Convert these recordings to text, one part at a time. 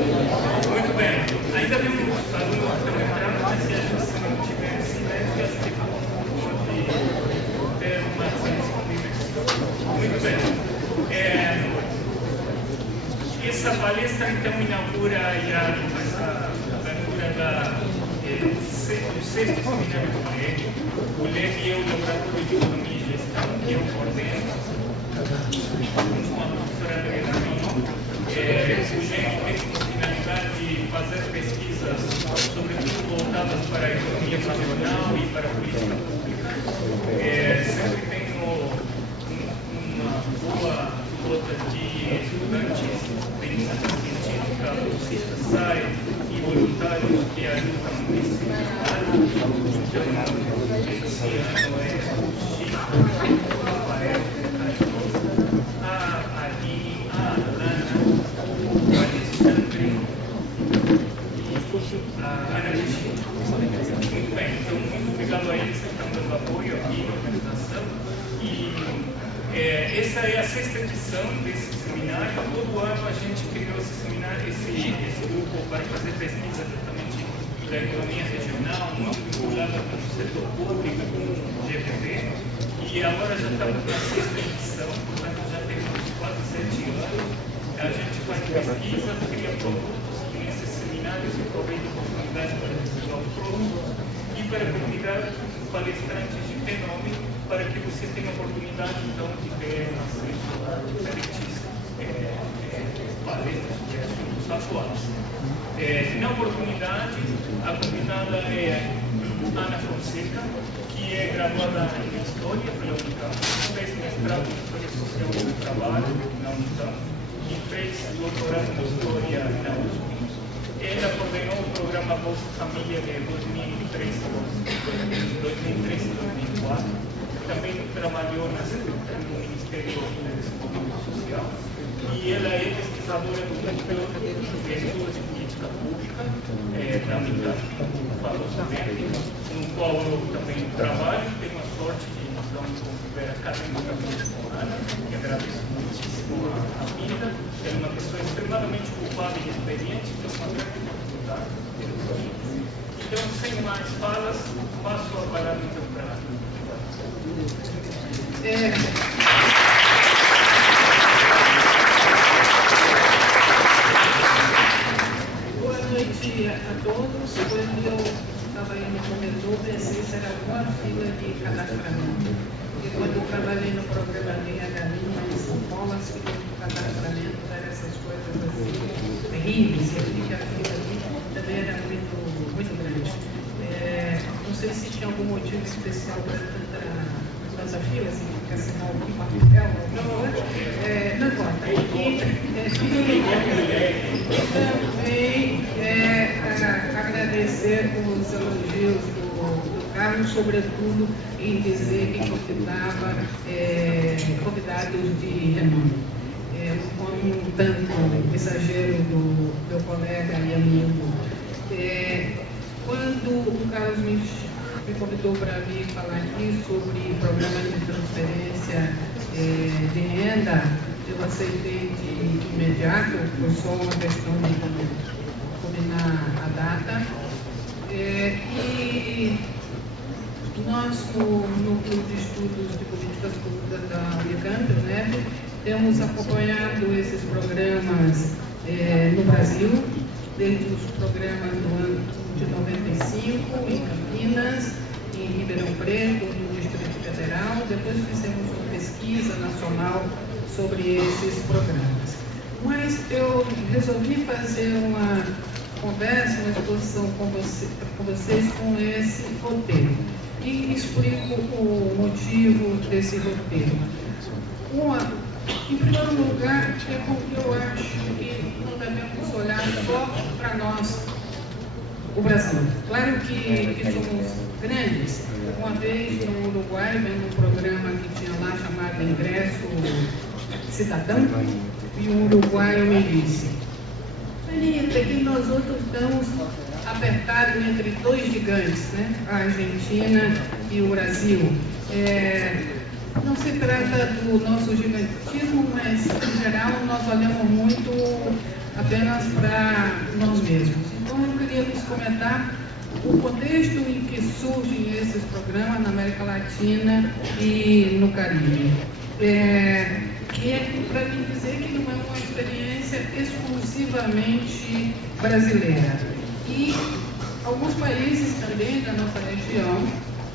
Muito bem. Ainda temos alunos que estão entrando, mas se a gente não tiver silêncio, acho que pode ter uma disponível. Muito bem. Essa palestra, então, inaugura já essa abertura do sexto seminário do LEG. O LEG é o Laboratório de Economia e Gestão, que eu coordeno, com a professora Adriana Mino. O LEG tem como finalidade de fazer pesquisas, sobretudo voltadas para a economia nacional e para a política pública. Sempre tenho uma boa quota de estudantes de iniciação científica, bolsistas SAI e voluntários que ajudam nesse trabalho. Então, esse ano é o Chico, o Rafael, a Aline, a Alana, o Alexandre e a Ana Cristina. Muito bem, então muito obrigado a eles que estão dando apoio aqui na organização. Essa é a sexta edição desse seminário. Todo ano a gente criou esse seminário, esse grupo para fazer pesquisa justamente da economia regional, muito vinculada com o setor público, com o GPP. E agora já estamos na sexta edição, portanto já temos quase 7 anos. A gente faz pesquisa, cria produtos e nesses seminários se aproveita a oportunidade para divulgar os produtos e para convidar palestrantes de renome para que você tenha a oportunidade, então, de ter acesso a diferentes palestras de assuntos atuais. Na oportunidade, a convidada é Ana Fonseca, que é graduada em História pela Unicamp, fez mestrado em História Social do Trabalho na Unicamp e fez doutorado em História na USP. Ela coordenou o programa Bolsa Família de 2013 e 2004. Também trabalhou no Ministério do Desenvolvimento Social e ela é pesquisadora do Núcleo de Estudos de Política Pública da Unicamp, no qual eu também trabalho. Tenho a sorte de então conviver academicamente com a Ana, que agradeço muitíssimo a vida. Ela é uma pessoa extremamente ocupada e experiente, então uma grande oportunidade. Então, sem mais falas, passo a palavra então para a Ana. Boa noite a todos. Quando eu estava aí no corredor, pensei se era alguma fila de cadastramento. Porque quando eu trabalhei no programa DHI em São Paulo, as filas de cadastramento eram essas coisas assim, terríveis. Eu vi que a fila ali também era muito grande. Não sei se tinha algum motivo especial para tanta fila, assim, que assinar algum papel, não importa. E também agradecer os elogios do Carlos, sobretudo em dizer que convidava convidados de renome. Com um tanto exagero do meu colega e amigo. Quando o Carlos me convidou para vir falar aqui sobre programa de transferência de renda, eu aceitei de imediato, foi só uma questão de combinar a data. E nós, no Núcleo de Estudos de Políticas Públicas da Unicamp, né, temos acompanhado esses programas no Brasil, desde os programas do ano de 95, em Campinas, em Ribeirão Preto, no Distrito Federal. Depois fizemos uma pesquisa nacional sobre esses programas. Mas eu resolvi fazer uma conversa, uma exposição com vocês com esse roteiro. E explico o motivo desse roteiro. Em primeiro lugar, é porque eu acho que não devemos olhar só para nós, o Brasil. Claro que somos grandes. Uma vez no Uruguai, vendo um programa que tinha lá chamado Ingresso Cidadão, e o uruguaio me disse: Anitta, que nós outros estamos apertados entre dois gigantes, né? A Argentina e o Brasil. Não se trata do nosso gigantismo, mas, em geral, nós olhamos muito apenas para nós mesmos. Então, eu queria nos comentar o contexto em que surgem esses programas na América Latina e no Caribe. Que é para mim dizer que não é uma experiência exclusivamente brasileira. E alguns países também da nossa região,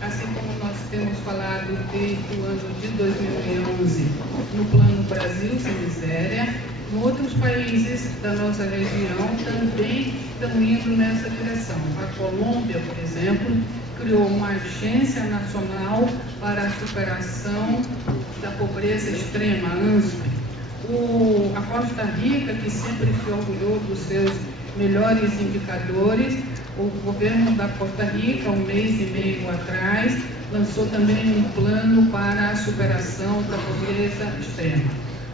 assim como nós temos falado desde o ano de 2011 no Plano Brasil Sem Miséria, outros países da nossa região também estão indo nessa direção. A Colômbia, por exemplo, criou uma agência nacional para a superação da pobreza extrema, ANSP. A Costa Rica, que sempre se orgulhou dos seus melhores indicadores, o governo da Costa Rica, um mês e meio atrás, lançou também um plano para a superação da pobreza extrema.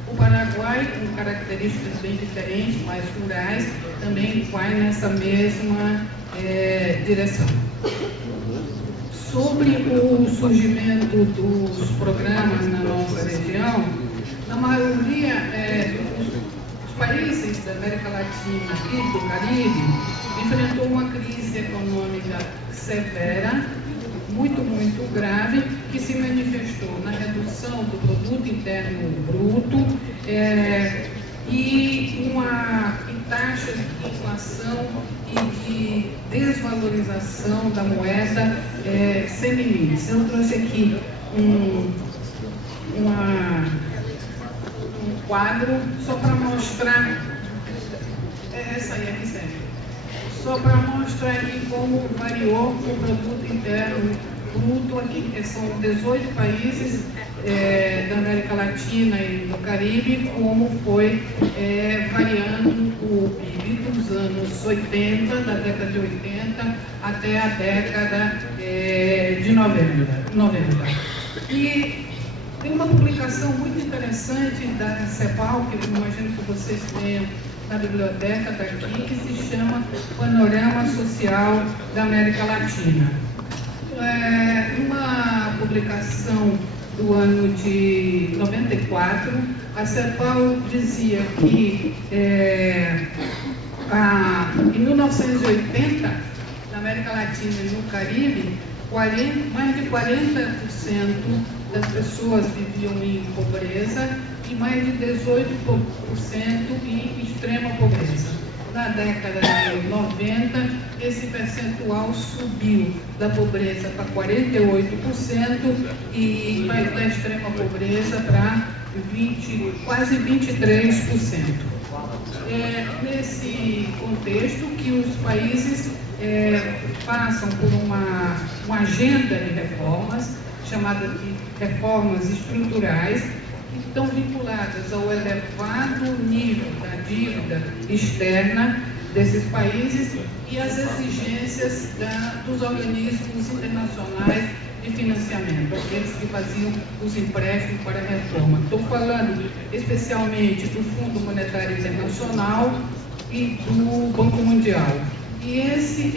O Paraguai, com características bem diferentes, mais rurais, também vai nessa mesma direção. Sobre o surgimento dos programas na nossa região, na maioria dos países da América Latina e do Caribe enfrentou uma crise econômica severa, muito grave, que se manifestou na redução do produto interno bruto e taxas de inflação e de desvalorização da moeda sem limites. Eu trouxe aqui um quadro só para mostrar, essa aí aqui serve, só para mostrar aqui como variou o produto interno bruto aqui, são 18 países da América Latina e do Caribe, como foi variando o PIB dos anos 80, da década de 80 até a década de 90. E tem uma publicação muito interessante da CEPAL, que eu imagino que vocês tenham na biblioteca daqui, que se chama Panorama Social da América Latina. Uma publicação do ano de 94, a CEPAL dizia que em 1980, na América Latina e no Caribe, mais de 40% das pessoas viviam em pobreza e mais de 18% em extrema pobreza. Na década de 90, esse percentual subiu da pobreza para 48% e da extrema pobreza para quase 23%. Nesse contexto que os países passam por uma agenda de reformas, chamada de reformas estruturais, que estão vinculadas ao elevado nível da dívida externa desses países e às exigências dos organismos internacionais de financiamento, aqueles que faziam os empréstimos para a reforma. Estou falando especialmente do Fundo Monetário Internacional e do Banco Mundial. E esse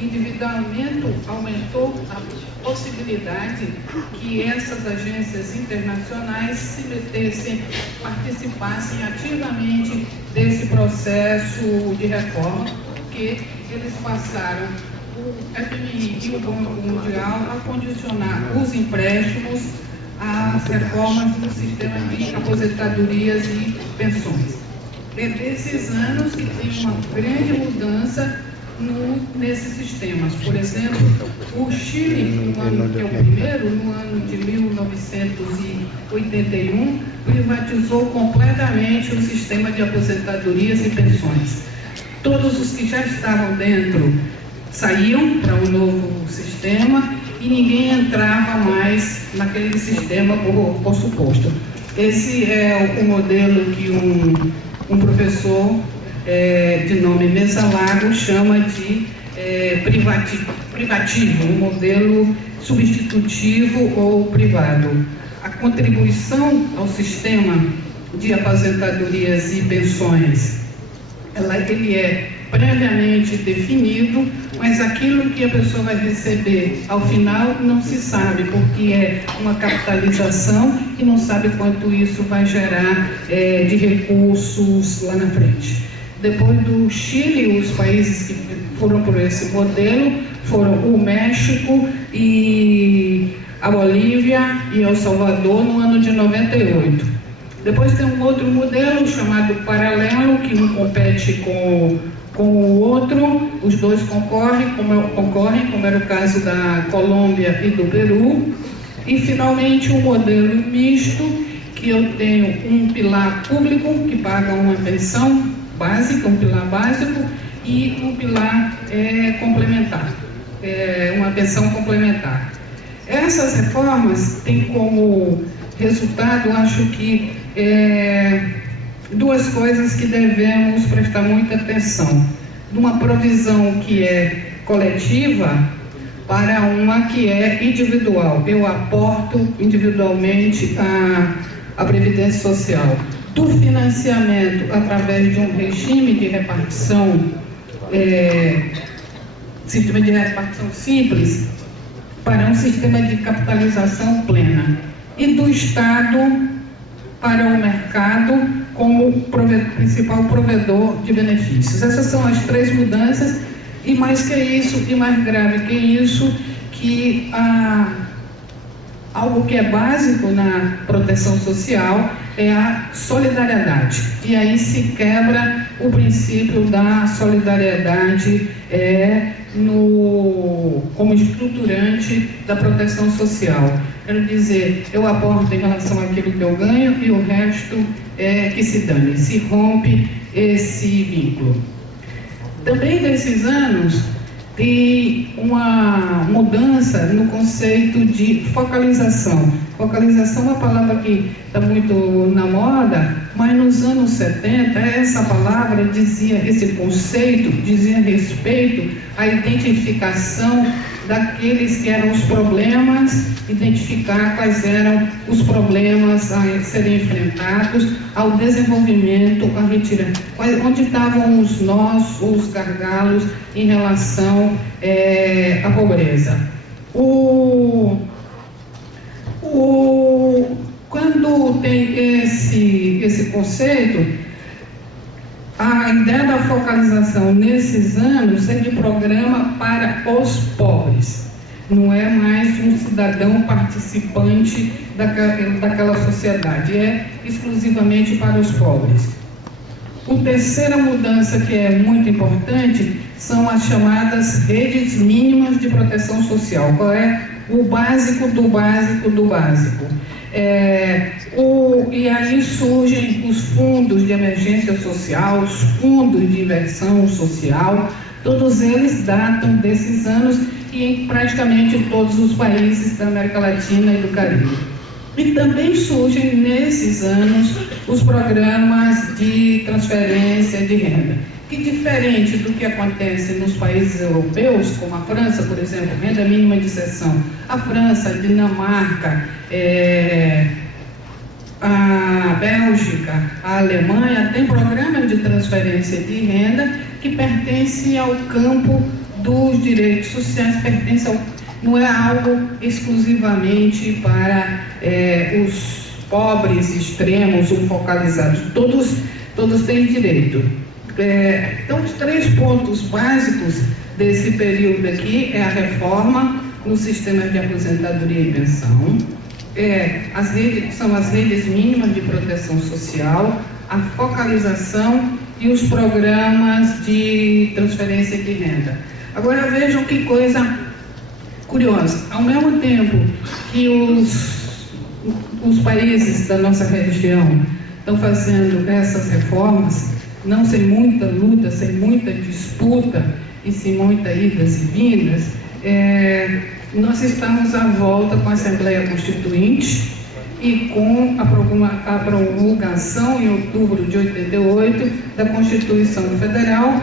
endividamento aumentou a possibilidade que essas agências internacionais se metessem, participassem ativamente desse processo de reforma, porque eles passaram o FMI e o Banco Mundial a condicionar os empréstimos às reformas do sistema de aposentadorias e pensões. É desses anos que tem uma grande mudança nesses sistemas. Por exemplo, o Chile, que é o primeiro, no ano de 1981, privatizou completamente o sistema de aposentadorias e pensões. Todos os que já estavam dentro saíam para um novo sistema e ninguém entrava mais naquele sistema por suposto. Esse é o modelo que um professor de nome Mesa Lago chama de privativo, um modelo substitutivo ou privado. A contribuição ao sistema de aposentadorias e pensões, ele é previamente definido, mas aquilo que a pessoa vai receber ao final não se sabe, porque é uma capitalização e não sabe quanto isso vai gerar de recursos lá na frente. Depois do Chile, os países que foram por esse modelo foram o México e a Bolívia e El Salvador no ano de 98. Depois tem um outro modelo chamado paralelo, que não compete com o outro, os dois concorrem, como era o caso da Colômbia e do Peru. E finalmente um modelo misto, que eu tenho um pilar público que paga uma pensão básica, um pilar básico, e um pilar complementar, uma pensão complementar. Essas reformas têm como resultado, acho que, duas coisas que devemos prestar muita atenção. De uma provisão que é coletiva para uma que é individual. Eu aporto individualmente a Previdência Social. Do financiamento através de um regime de repartição, sistema de repartição simples, para um sistema de capitalização plena. E do Estado para o mercado como principal provedor de benefícios. Essas são as três mudanças, e mais que isso, e mais grave que isso, que algo que é básico na proteção social é a solidariedade. E aí se quebra o princípio da solidariedade como estruturante da proteção social. Quero dizer, eu aporto em relação àquilo que eu ganho e o resto que se dane, se rompe esse vínculo. Também nesses anos tem uma mudança no conceito de focalização. Focalização é uma palavra que está muito na moda, mas nos anos 70 essa palavra esse conceito dizia respeito à identificação daqueles que eram os problemas, identificar quais eram os problemas a serem enfrentados, ao desenvolvimento, a retirar, onde estavam os nós, os gargalos em relação à pobreza. Quando tem esse conceito, a ideia da focalização nesses anos é de programa para os pobres. Não é mais um cidadão participante daquela sociedade, é exclusivamente para os pobres. A terceira mudança que é muito importante são as chamadas redes mínimas de proteção social. Qual é o básico do básico do básico? E aí surgem os fundos de emergência social, os fundos de inversão social, todos eles datam desses anos e em praticamente todos os países da América Latina e do Caribe. E também surgem nesses anos os programas de transferência de renda, que diferente do que acontece nos países europeus, como a França, por exemplo, renda mínima de inserção, a França, a Dinamarca, a Bélgica, a Alemanha, tem programas de transferência de renda que pertencem ao campo dos direitos sociais, não é algo exclusivamente para os pobres extremos ou focalizados, todos têm direito. Então, os três pontos básicos desse período aqui é a reforma no sistema de aposentadoria e pensão, são as redes mínimas de proteção social, a focalização e os programas de transferência de renda. Agora vejam que coisa curiosa, ao mesmo tempo que os países da nossa região estão fazendo essas reformas, não sem muita luta, sem muita disputa e sem muitas idas e vindas, nós estamos à volta com a Assembleia Constituinte e com a promulgação em outubro de 88 da Constituição Federal,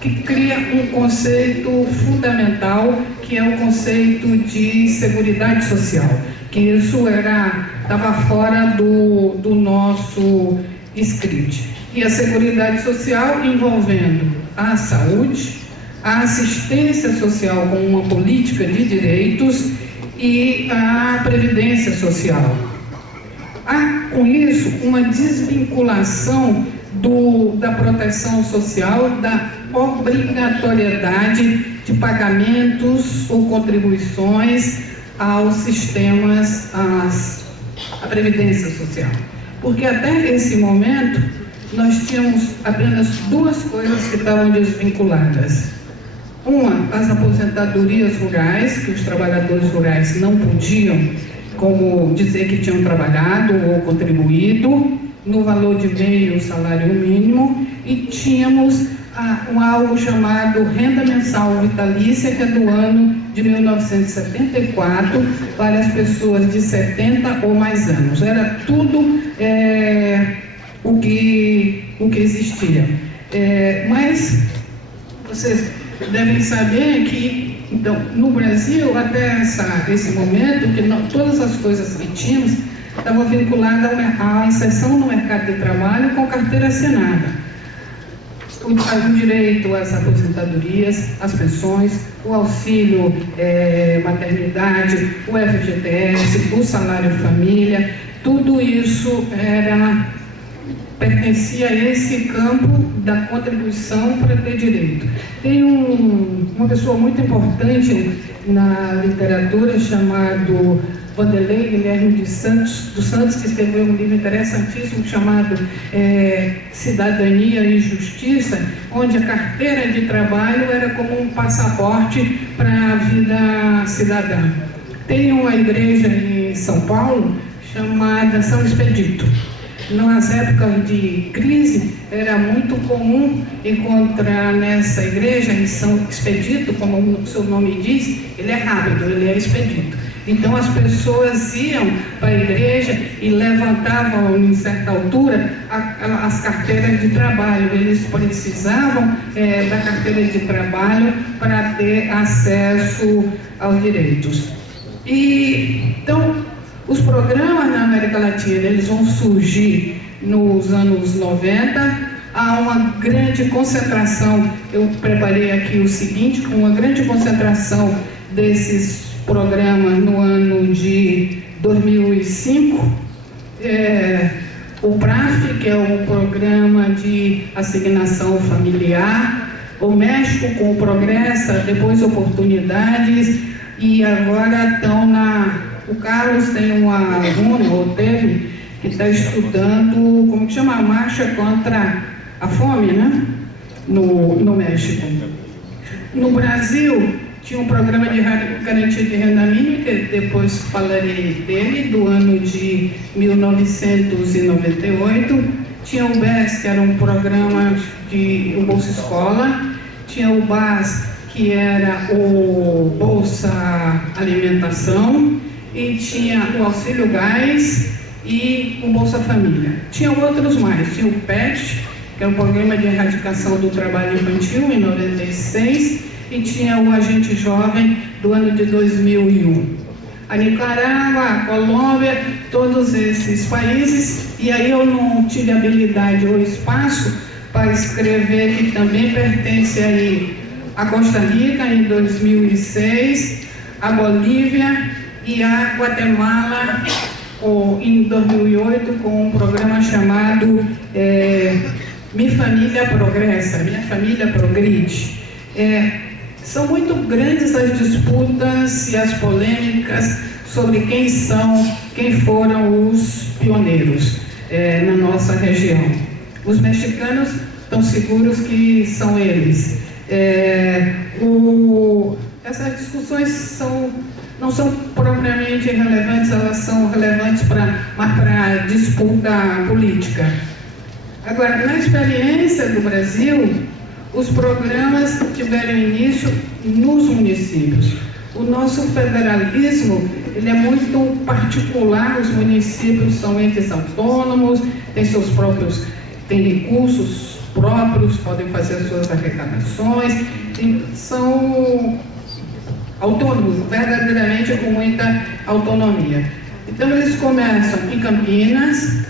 que cria um conceito fundamental, que é o conceito de seguridade social, que isso estava fora do nosso script. e a Seguridade Social, envolvendo a saúde, a assistência social como uma política de direitos e a previdência social. Há, com isso, uma desvinculação da proteção social, da obrigatoriedade de pagamentos ou contribuições aos sistemas, à previdência social. Porque até esse momento, nós tínhamos apenas duas coisas que estavam desvinculadas. Uma, as aposentadorias rurais, que os trabalhadores rurais não podiam, como dizer que tinham trabalhado ou contribuído, no valor de meio salário mínimo, e tínhamos algo chamado renda mensal vitalícia, que é do ano de 1974, para as pessoas de 70 ou mais anos. Era tudo o que existia. Mas vocês devem saber que, então, no Brasil, até esse momento, que todas as coisas que tínhamos estavam vinculadas à inserção no mercado de trabalho com carteira assinada. O direito às aposentadorias, às pensões, o auxílio maternidade, o FGTS, o salário família, tudo isso pertencia a esse campo da contribuição para ter direito. Tem uma pessoa muito importante na literatura chamado Vanderlei Guilherme dos Santos, que escreveu um livro interessantíssimo chamado Cidadania e Justiça, onde a carteira de trabalho era como um passaporte para a vida cidadã. Tem uma igreja em São Paulo chamada São Expedito. Nas épocas de crise, era muito comum encontrar nessa igreja, em São Expedito, como o seu nome diz, ele é rápido, ele é expedito. Então as pessoas iam para a igreja e levantavam, em certa altura, as carteiras de trabalho. Eles precisavam da carteira de trabalho para ter acesso aos direitos. Então, os programas na América Latina, eles vão surgir nos anos 90, há uma grande concentração, eu preparei aqui o seguinte, uma grande concentração desses programas no ano de 2005, o PRAF, que é o Programa de Assignação Familiar, o México com o Progressa, depois Oportunidades, e agora estão o Carlos tem uma aluna, ou teve, que está estudando, como que chama? A marcha contra a fome, né? No México. No Brasil, tinha um programa de garantia de renda mínima, que depois falarei dele, do ano de 1998. Tinha o BES, que era um programa de Bolsa Escola. Tinha o BAS, que era o Bolsa Alimentação. E tinha o Auxílio Gás e o Bolsa Família. Tinha outros mais, tinha o PET, que é o Programa de Erradicação do Trabalho Infantil, em 96, e tinha o Agente Jovem, do ano de 2001. A Nicarágua, a Colômbia, todos esses países, e aí eu não tive habilidade ou espaço para escrever que também pertence aí a Costa Rica, em 2006, a Bolívia, e a Guatemala, em 2008, com um programa chamado Minha Família Progressa, Minha Família Progride. São muito grandes as disputas e as polêmicas sobre quem foram os pioneiros na nossa região. Os mexicanos estão seguros que são eles. Essas discussões não são propriamente relevantes, elas são relevantes para disputa política. Agora, na experiência do Brasil, os programas tiveram início nos municípios. O nosso federalismo, ele é muito particular, os municípios são entes autônomos, têm recursos próprios, podem fazer as suas arrecadações, são autônomos, verdadeiramente com muita autonomia. Então eles começam em Campinas,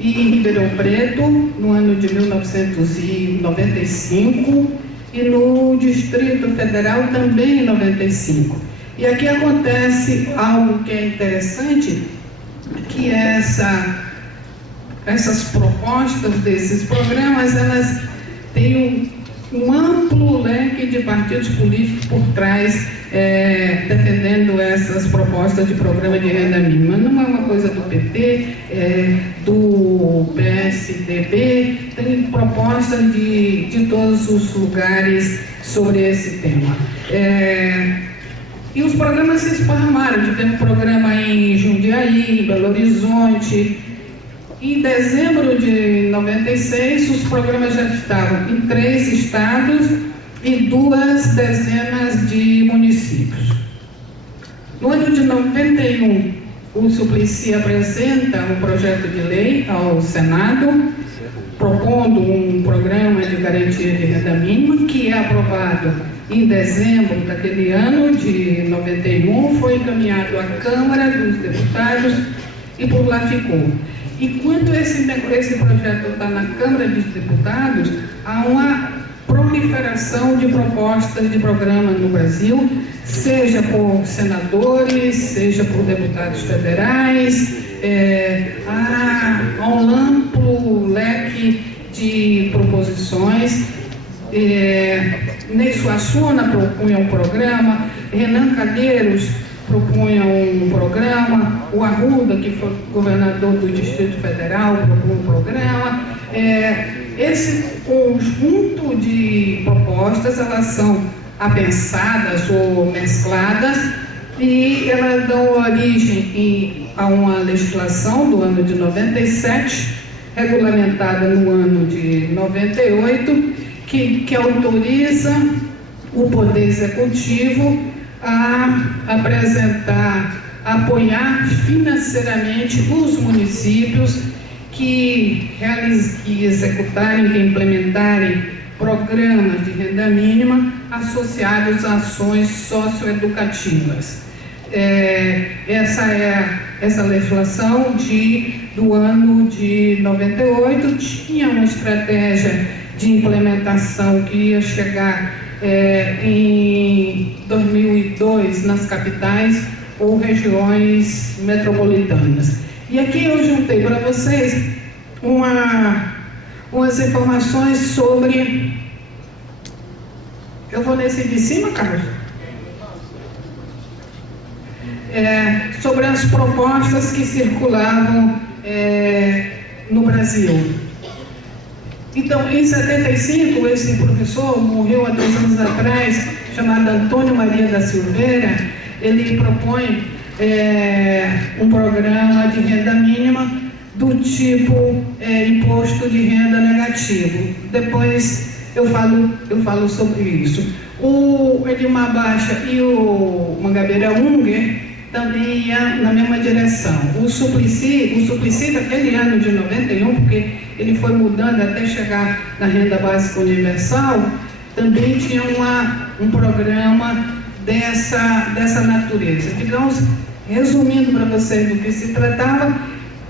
e em Ribeirão Preto, no ano de 1995, e no Distrito Federal também em 95. E aqui acontece algo que é interessante, que essas propostas desses programas, elas têm um amplo leque de partidos políticos por trás, defendendo essas propostas de programa de renda mínima. Não é uma coisa do PT, do PSDB, tem propostas de todos os lugares sobre esse tema. E os programas se esparramaram. Tivemos programa em Jundiaí, em Belo Horizonte. Em dezembro de 96, os programas já estavam em 3 estados e 2 dezenas de municípios. No ano de 91, o Suplicy apresenta um projeto de lei ao Senado, propondo um programa de garantia de renda mínima, que é aprovado em dezembro daquele ano de 91, foi encaminhado à Câmara dos Deputados e por lá ficou. Enquanto esse projeto está na Câmara dos Deputados, há uma proliferação de propostas de programa no Brasil, seja por senadores, seja por deputados federais, há um amplo leque de proposições. Ney Suassuna propunha um programa, Renan Calheiros propunha um programa, o Arruda, que foi governador do Distrito Federal, propunha um programa. Esse conjunto de propostas, elas são apensadas ou mescladas e elas dão origem a uma legislação do ano de 97, regulamentada no ano de 98, que autoriza o Poder Executivo a apoiar financeiramente os municípios que executarem, que implementarem programas de renda mínima associados a ações socioeducativas. Essa legislação do ano de 98 tinha uma estratégia de implementação que ia chegar em 2002 nas capitais ou regiões metropolitanas. E aqui eu juntei para vocês umas informações sobre... Eu vou nesse de cima, Carlos? Sobre as propostas que circulavam no Brasil. Então, em 75, esse professor morreu há 2 anos atrás, chamado Antônio Maria da Silveira. Ele propõe um programa de renda mínima do tipo imposto de renda negativo. Depois eu falo sobre isso. O Edmar Baixa e o Mangabeira Unger também ia na mesma direção. O Suplicy daquele ano de 91, porque ele foi mudando até chegar na renda básica universal, também tinha um programa dessa natureza. Digamos, resumindo para vocês do que se tratava,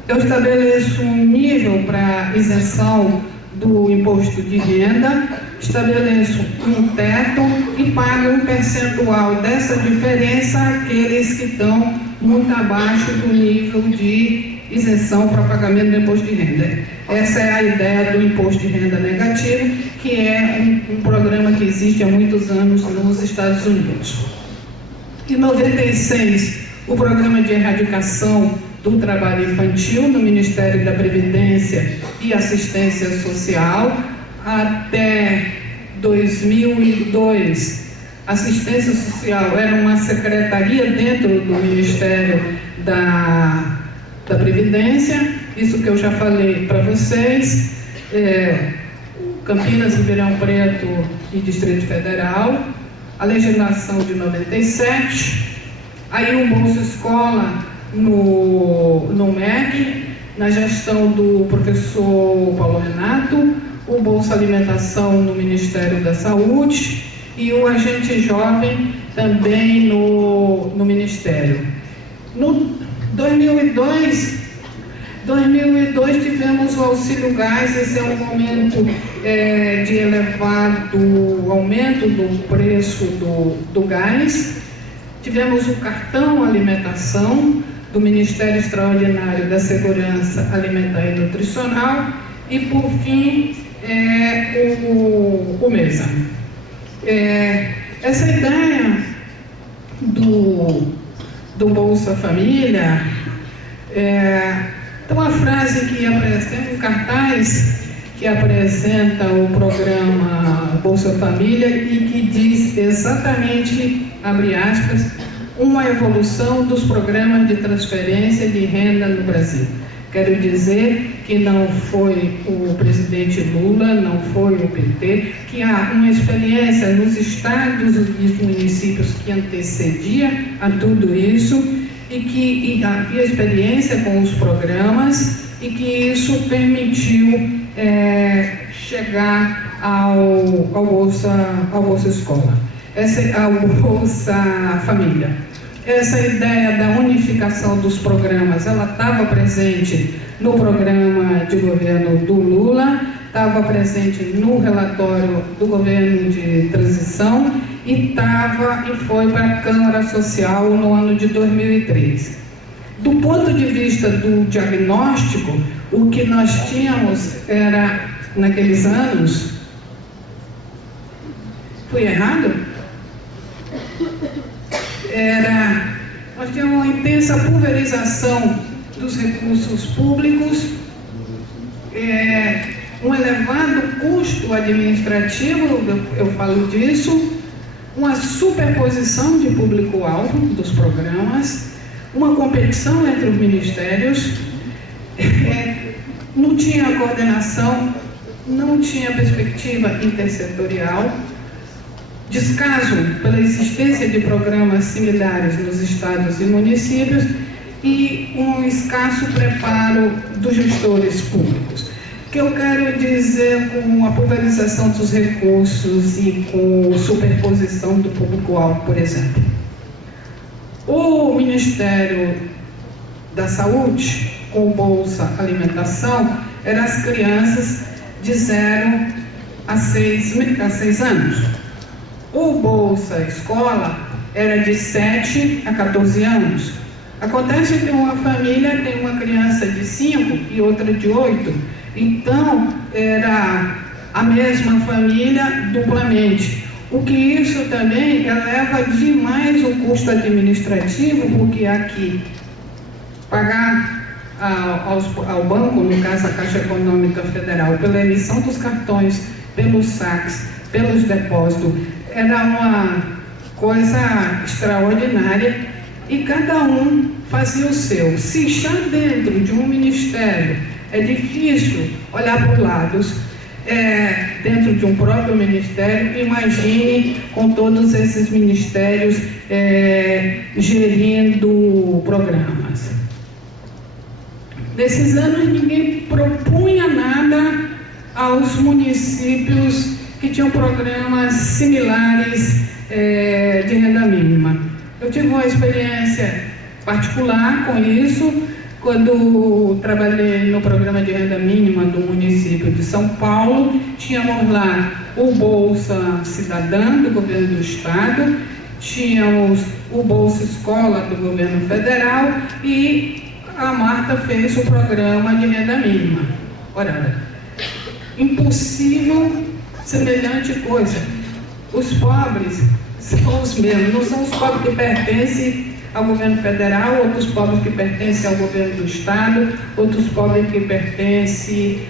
eu estabeleço um nível para isenção do imposto de renda, estabeleço um teto e pago um percentual dessa diferença àqueles que estão muito abaixo do nível de isenção para pagamento do imposto de renda. Essa é a ideia do imposto de renda negativo, que é um programa que existe há muitos anos nos Estados Unidos. Em 96, o programa de erradicação do trabalho infantil no Ministério da Previdência e Assistência Social. Até 2002, assistência social era uma secretaria dentro do Ministério da Previdência, isso que eu já falei para vocês. Campinas, Ribeirão Preto e Distrito Federal, a legislação de 97, aí o Bolsa Escola no MEC, na gestão do professor Paulo Renato, o Bolsa Alimentação no Ministério da Saúde e o Agente Jovem também no Ministério. No 2002, 2002 tivemos o auxílio gás, esse é um momento de elevado aumento do preço do gás. Tivemos o cartão alimentação do Ministério Extraordinário da Segurança Alimentar e Nutricional e, por fim, o MESA. Essa ideia do Bolsa Família, tem uma frase que apresenta um cartaz que apresenta o programa Bolsa Família e que diz exatamente, abre aspas, uma evolução dos programas de transferência de renda no Brasil. Quero dizer que não foi o presidente Lula, não foi o PT, que há uma experiência nos estados e municípios que antecedia a tudo isso e que havia experiência com os programas e que isso permitiu chegar ao Bolsa Escola, ao Bolsa Família. Essa ideia da unificação dos programas, ela estava presente no programa de governo do Lula, estava presente no relatório do governo de transição e foi para a Câmara Social no ano de 2003. Do ponto de vista do diagnóstico, o que nós tínhamos era, naqueles anos, fui errado? Nós tínhamos uma intensa pulverização dos recursos públicos, um elevado custo administrativo, eu falo disso, uma superposição de público-alvo dos programas, uma competição entre os ministérios, não tinha coordenação, não tinha perspectiva intersetorial, descaso pela existência de programas similares nos estados e municípios e um escasso preparo dos gestores públicos. O que eu quero dizer com a pulverização dos recursos e com superposição do público-alvo, por exemplo? O Ministério da Saúde, com o Bolsa Alimentação, eram as crianças de 0 a 6 anos. O Bolsa Escola era de 7 a 14 anos. Acontece que uma família tem uma criança de 5 e outra de 8. Então, era a mesma família duplamente. O que isso também eleva demais o custo administrativo, porque aqui pagar ao banco, no caso a Caixa Econômica Federal, pela emissão dos cartões, pelos saques, pelos depósitos, era uma coisa extraordinária e cada um fazia o seu. Se já dentro de um ministério é difícil olhar para os lados, dentro de um próprio ministério, imagine com todos esses ministérios gerindo programas. Nesses anos ninguém propunha nada aos municípios que tinham programas similares de renda mínima. Eu tive uma experiência particular com isso, quando trabalhei no programa de renda mínima do município de São Paulo. Tínhamos lá o Bolsa Cidadã do governo do estado, tínhamos o Bolsa Escola do governo federal e a Marta fez o programa de renda mínima. Ora, impossível semelhante coisa. Os pobres são os mesmos, não são os pobres que pertencem ao governo federal, outros pobres que pertencem ao governo do estado, outros pobres que pertencem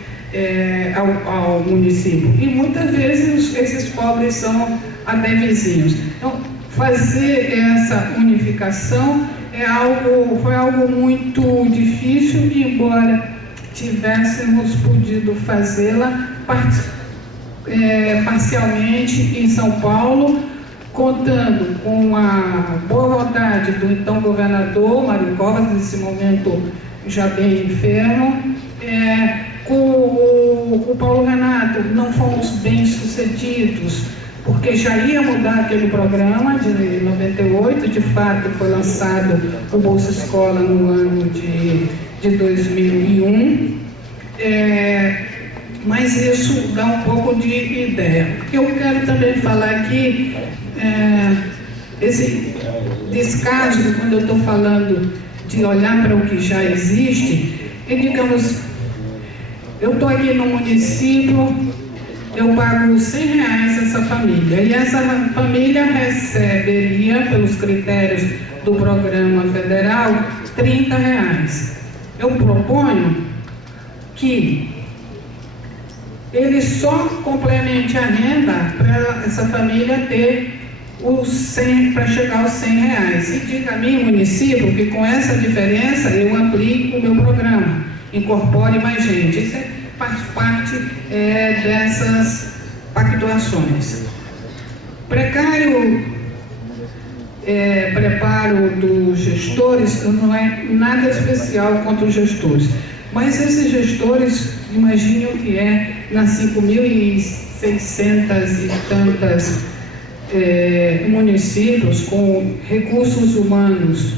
ao município. E muitas vezes esses pobres são até vizinhos. Então, fazer essa unificação foi algo muito difícil, e embora tivéssemos podido fazê-la parcialmente em São Paulo, contando com a boa vontade do então governador Mário Covas, nesse momento já bem enfermo, com o Paulo Renato não fomos bem sucedidos, porque já ia mudar aquele programa de 98, de fato foi lançado o Bolsa Escola no ano de de 2001, mas isso dá um pouco de ideia. O que eu quero também falar aqui, esse descaso, quando eu estou falando de olhar para o que já existe, e digamos, eu estou aqui no município, eu pago R$100 essa família, e essa família receberia, pelos critérios do programa federal, R$30. Eu proponho que ele só complemente a renda para essa família ter os 100, para chegar aos R$100. E diga a mim, município, que com essa diferença eu aplico o meu programa, incorpore mais gente. Isso faz parte dessas pactuações. Precário preparo dos gestores não é nada especial contra os gestores, mas esses gestores, imagino que nas 5.600 e tantas municípios com recursos humanos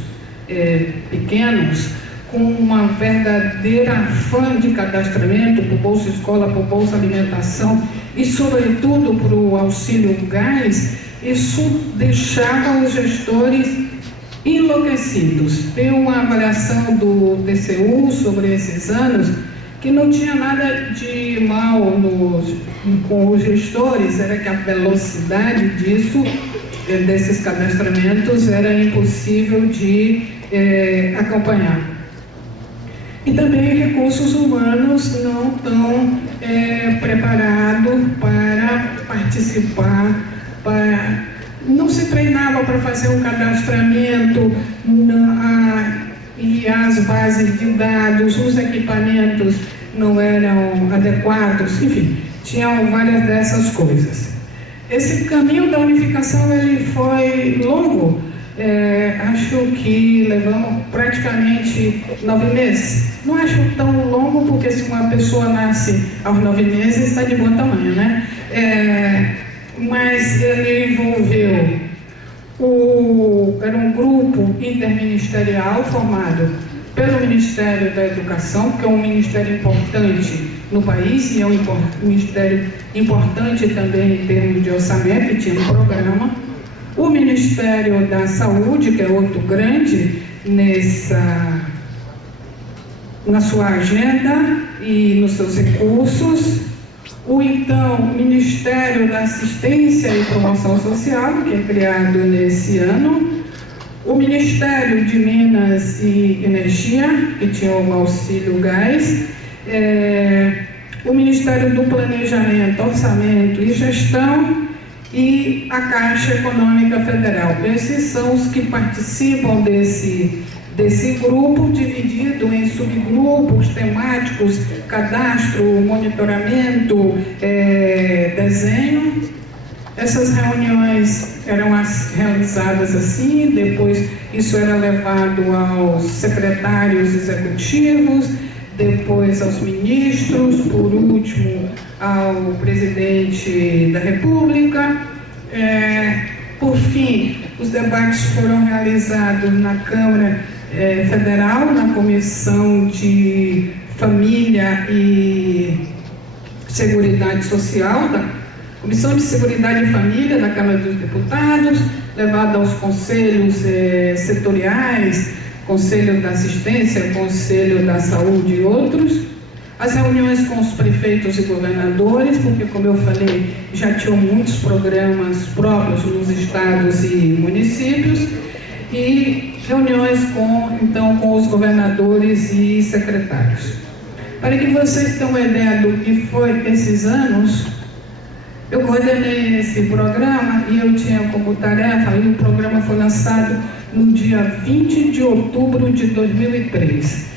pequenos, com uma verdadeira afã de cadastramento por Bolsa Escola, por Bolsa Alimentação e, sobretudo, para o auxílio gás, isso deixava os gestores enlouquecidos. Tem uma avaliação do TCU sobre esses anos que não tinha nada de mal com os gestores, era que a velocidade desses cadastramentos era impossível de acompanhar. E também recursos humanos não estão preparados para participar, não se treinava para fazer um cadastramento e as bases de dados, os equipamentos não eram adequados, enfim, tinham várias dessas coisas. Esse caminho da unificação ele foi longo, acho que levamos praticamente 9 meses. Não acho tão longo, porque se uma pessoa nasce aos 9 meses, está de bom tamanho, né? Mas ele envolveu, era um grupo interministerial formado pelo Ministério da Educação, que é um ministério importante no país, e é um ministério importante também em termos de orçamento, que tinha um programa. O Ministério da Saúde, que é outro grande na sua agenda e nos seus recursos. O então Ministério da Assistência e Promoção Social, que é criado nesse ano. O Ministério de Minas e Energia, que tinha o auxílio gás. O Ministério do Planejamento, Orçamento e Gestão. E a Caixa Econômica Federal. Esses são os que participam desse grupo, dividido em subgrupos temáticos, cadastro, monitoramento, desenho. Essas reuniões eram realizadas assim, depois isso era levado aos secretários executivos, depois aos ministros, por último ao presidente da República. Por fim, os debates foram realizados na Câmara Federal, na Comissão de Família e Seguridade Social, da Comissão de Seguridade e Família da Câmara dos Deputados, levado aos conselhos setoriais, Conselho da Assistência, Conselho da Saúde e outros. As reuniões com os prefeitos e governadores, porque, como eu falei, já tinham muitos programas próprios nos estados e municípios, e reuniões com os governadores e secretários. Para que vocês tenham uma ideia do que foi esses anos, eu coordenei esse programa e eu tinha como tarefa, e o programa foi lançado no dia 20 de outubro de 2003.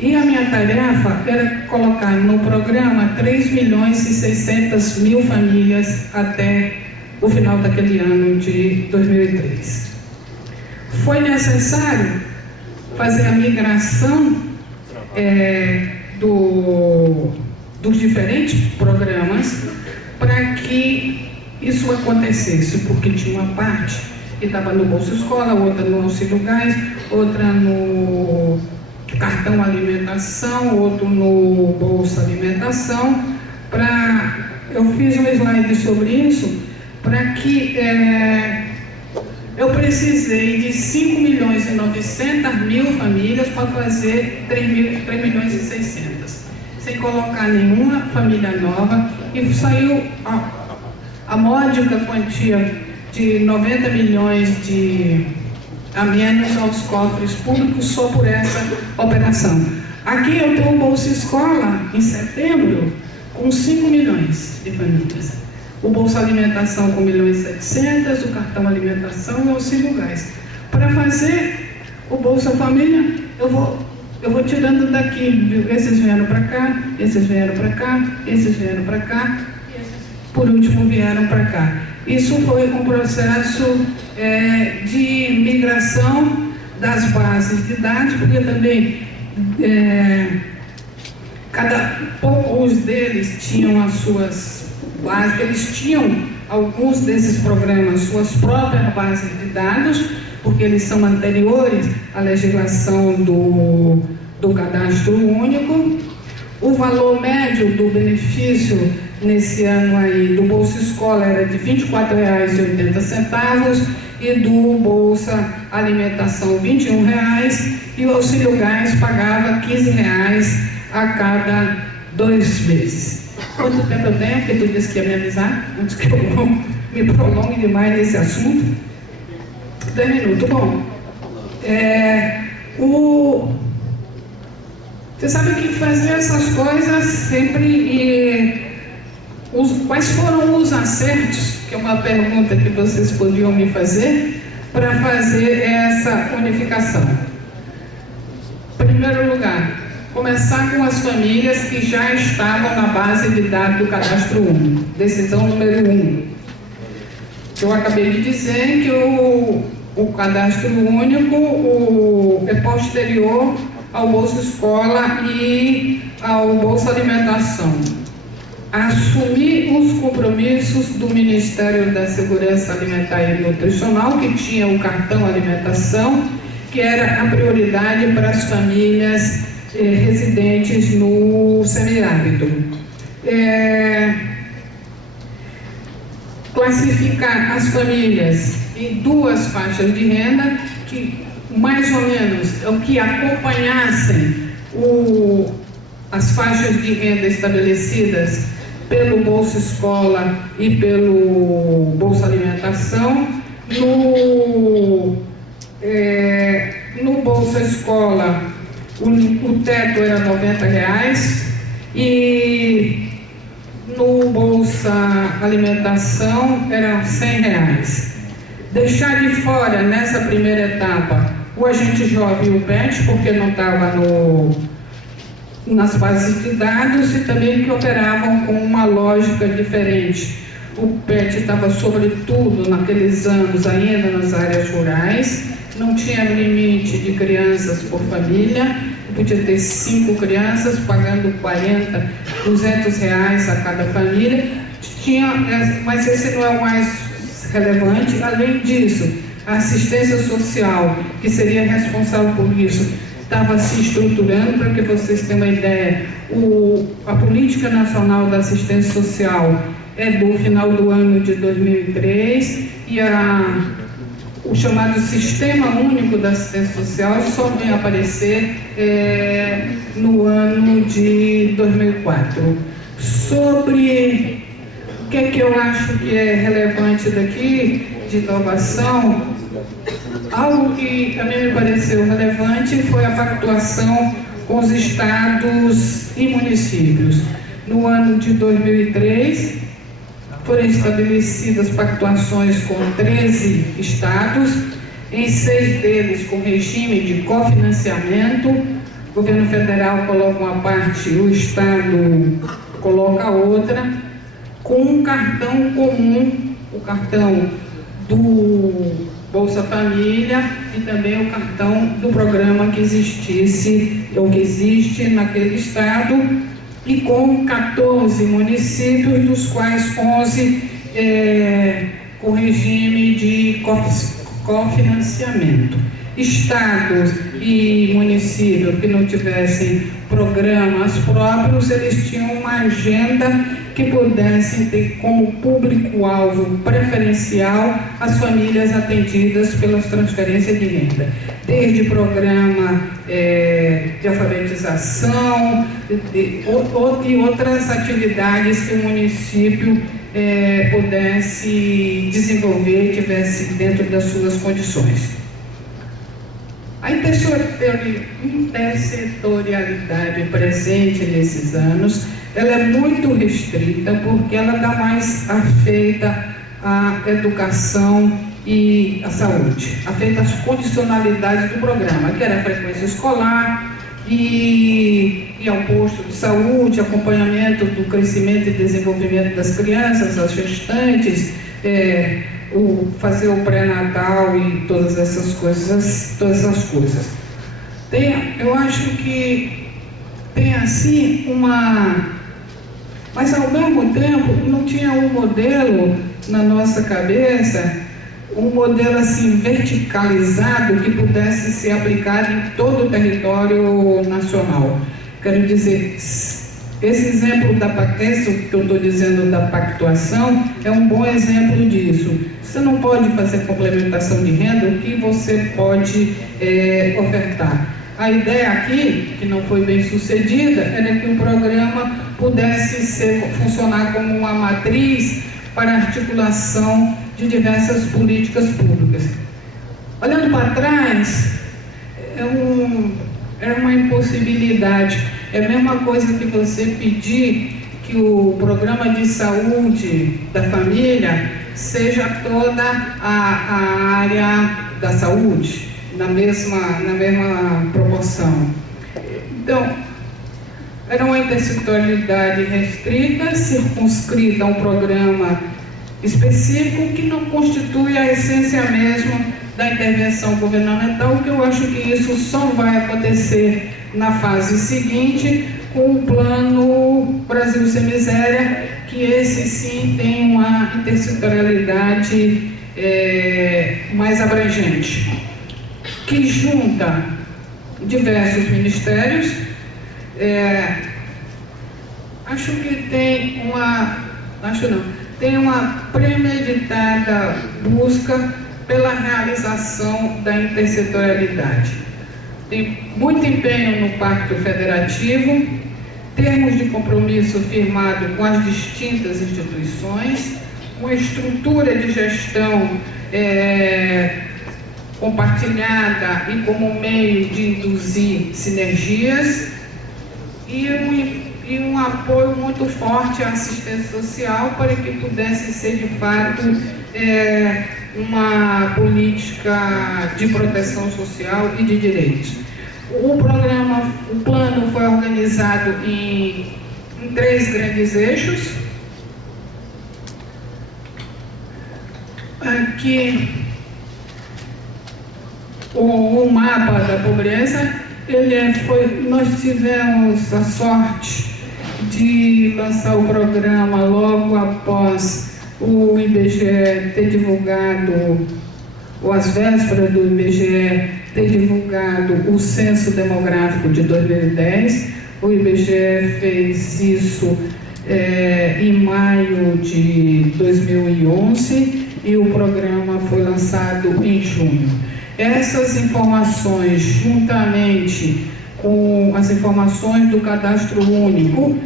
E a minha tarefa era colocar no programa 3.600.000 famílias até o final daquele ano de 2003. Foi necessário fazer a migração dos diferentes programas para que isso acontecesse, porque tinha uma parte que estava no Bolsa Escola, outra no Auxílio Gás, outra no cartão alimentação, outro no Bolsa Alimentação. Eu fiz um slide sobre isso, para que eu precisei de 5.900.000 famílias para fazer 3.600.000, sem colocar nenhuma família nova, e saiu a módica quantia de 90 milhões a menos aos cofres públicos só por essa operação. Aqui eu tenho o Bolsa Escola, em setembro, com 5 milhões de famílias. O Bolsa Alimentação com 1.700.000, o cartão alimentação e o auxílio gás. Para fazer o Bolsa Família, eu vou tirando daqui, esses vieram para cá, esses vieram para cá, esses vieram para cá, e esses, por último, vieram para cá. Isso foi um processo de migração das bases de dados, porque também poucos deles tinham as suas bases, eles tinham, alguns desses programas, suas próprias bases de dados, porque eles são anteriores à legislação do cadastro único. O valor médio do benefício nesse ano aí do Bolsa Escola era de R$ 24,80 e do Bolsa Alimentação R$ 21, e o auxílio gás pagava R$ 15 a cada 2 meses. Quanto tempo eu tenho? Porque tu disse que ia me avisar, antes que eu me prolongue demais nesse assunto. 10 minutos. Bom, você sabe que fazer essas coisas sempre... quais foram os acertos, que é uma pergunta que vocês podiam me fazer, para fazer essa unificação? Em primeiro lugar, começar com as famílias que já estavam na base de dados do cadastro único. Decisão número 1. Eu acabei de dizer que o cadastro único é posterior ao Bolsa Escola e ao Bolsa Alimentação. Assumir os compromissos do Ministério da Segurança Alimentar e Nutricional, que tinha o cartão alimentação, que era a prioridade para as famílias residentes no semiárido. Classificar as famílias em 2 faixas de renda, que mais ou menos que acompanhassem as faixas de renda estabelecidas pelo Bolsa Escola e pelo Bolsa Alimentação. No Bolsa Escola, o teto era R$ 90 e no Bolsa Alimentação era R$ 100. Deixar de fora, nessa primeira etapa, o agente jovem e o PET, porque não estava nas bases de dados, e também que operavam com uma lógica diferente. O PET estava, sobretudo, naqueles anos, ainda nas áreas rurais, não tinha limite de crianças por família, podia ter 5 crianças, pagando R$ 200 a cada família. Mas esse não é o mais relevante. Além disso, a assistência social, que seria responsável por isso, estava se estruturando. Para que vocês tenham uma ideia, a Política Nacional da Assistência Social é do final do ano de 2003, e o chamado Sistema Único da Assistência Social só vem aparecer no ano de 2004. Sobre o que eu acho que é relevante daqui, de inovação, algo que também me pareceu relevante foi a pactuação com os estados e municípios. No ano de 2003, foram estabelecidas pactuações com 13 estados, em 6 deles com regime de cofinanciamento. O governo federal coloca uma parte, o estado coloca outra, com um cartão comum, o cartão do Bolsa Família e também o cartão do programa que existisse ou que existe naquele estado, e com 14 municípios, dos quais 11 com regime de cofinanciamento. estados e municípios que não tivessem programas próprios, eles tinham uma agenda que pudessem ter como público-alvo preferencial as famílias atendidas pelas transferências de renda, desde programa de alfabetização e outras atividades que o município pudesse desenvolver e tivesse dentro das suas condições. A intersetorialidade presente nesses anos, ela é muito restrita porque ela dá mais afeita à educação e à saúde, afeita as condicionalidades do programa, que era a frequência escolar e ao posto de saúde, acompanhamento do crescimento e desenvolvimento das crianças, as gestantes, fazer o pré-natal e todas essas coisas. Eu acho que tem assim mas ao mesmo tempo não tinha um modelo na nossa cabeça, um modelo assim verticalizado que pudesse ser aplicado em todo o território nacional. Quero dizer, esse exemplo isso que eu estou dizendo da pactuação é um bom exemplo disso. Você não pode fazer complementação de renda, o que você pode ofertar? A ideia aqui, que não foi bem sucedida, era que o programa pudesse funcionar como uma matriz para a articulação de diversas políticas públicas. Olhando para trás, é uma impossibilidade. É a mesma coisa que você pedir que o programa de saúde da família seja toda a área da saúde, na mesma proporção. Então, era uma intersetorialidade restrita, circunscrita a um programa específico que não constitui a essência mesmo da intervenção governamental, que eu acho que isso só vai acontecer na fase seguinte, com o Plano Brasil Sem Miséria, que esse sim tem uma intersetorialidade mais abrangente, que junta diversos ministérios. Acho que tem uma premeditada busca pela realização da intersetorialidade. Tem muito empenho no Pacto Federativo, termos de compromisso firmado com as distintas instituições, uma estrutura de gestão compartilhada e como meio de induzir sinergias e um apoio muito forte à assistência social para que pudesse ser de fato uma política de proteção social e de direitos. O plano foi organizado em 3 grandes eixos. Aqui o mapa da pobreza, nós tivemos a sorte de lançar o programa logo após o IBGE ter divulgado, ou às vésperas do IBGE ter divulgado o Censo Demográfico de 2010. O IBGE fez isso em maio de 2011 e o programa foi lançado em junho. Essas informações, juntamente com as informações do Cadastro Único,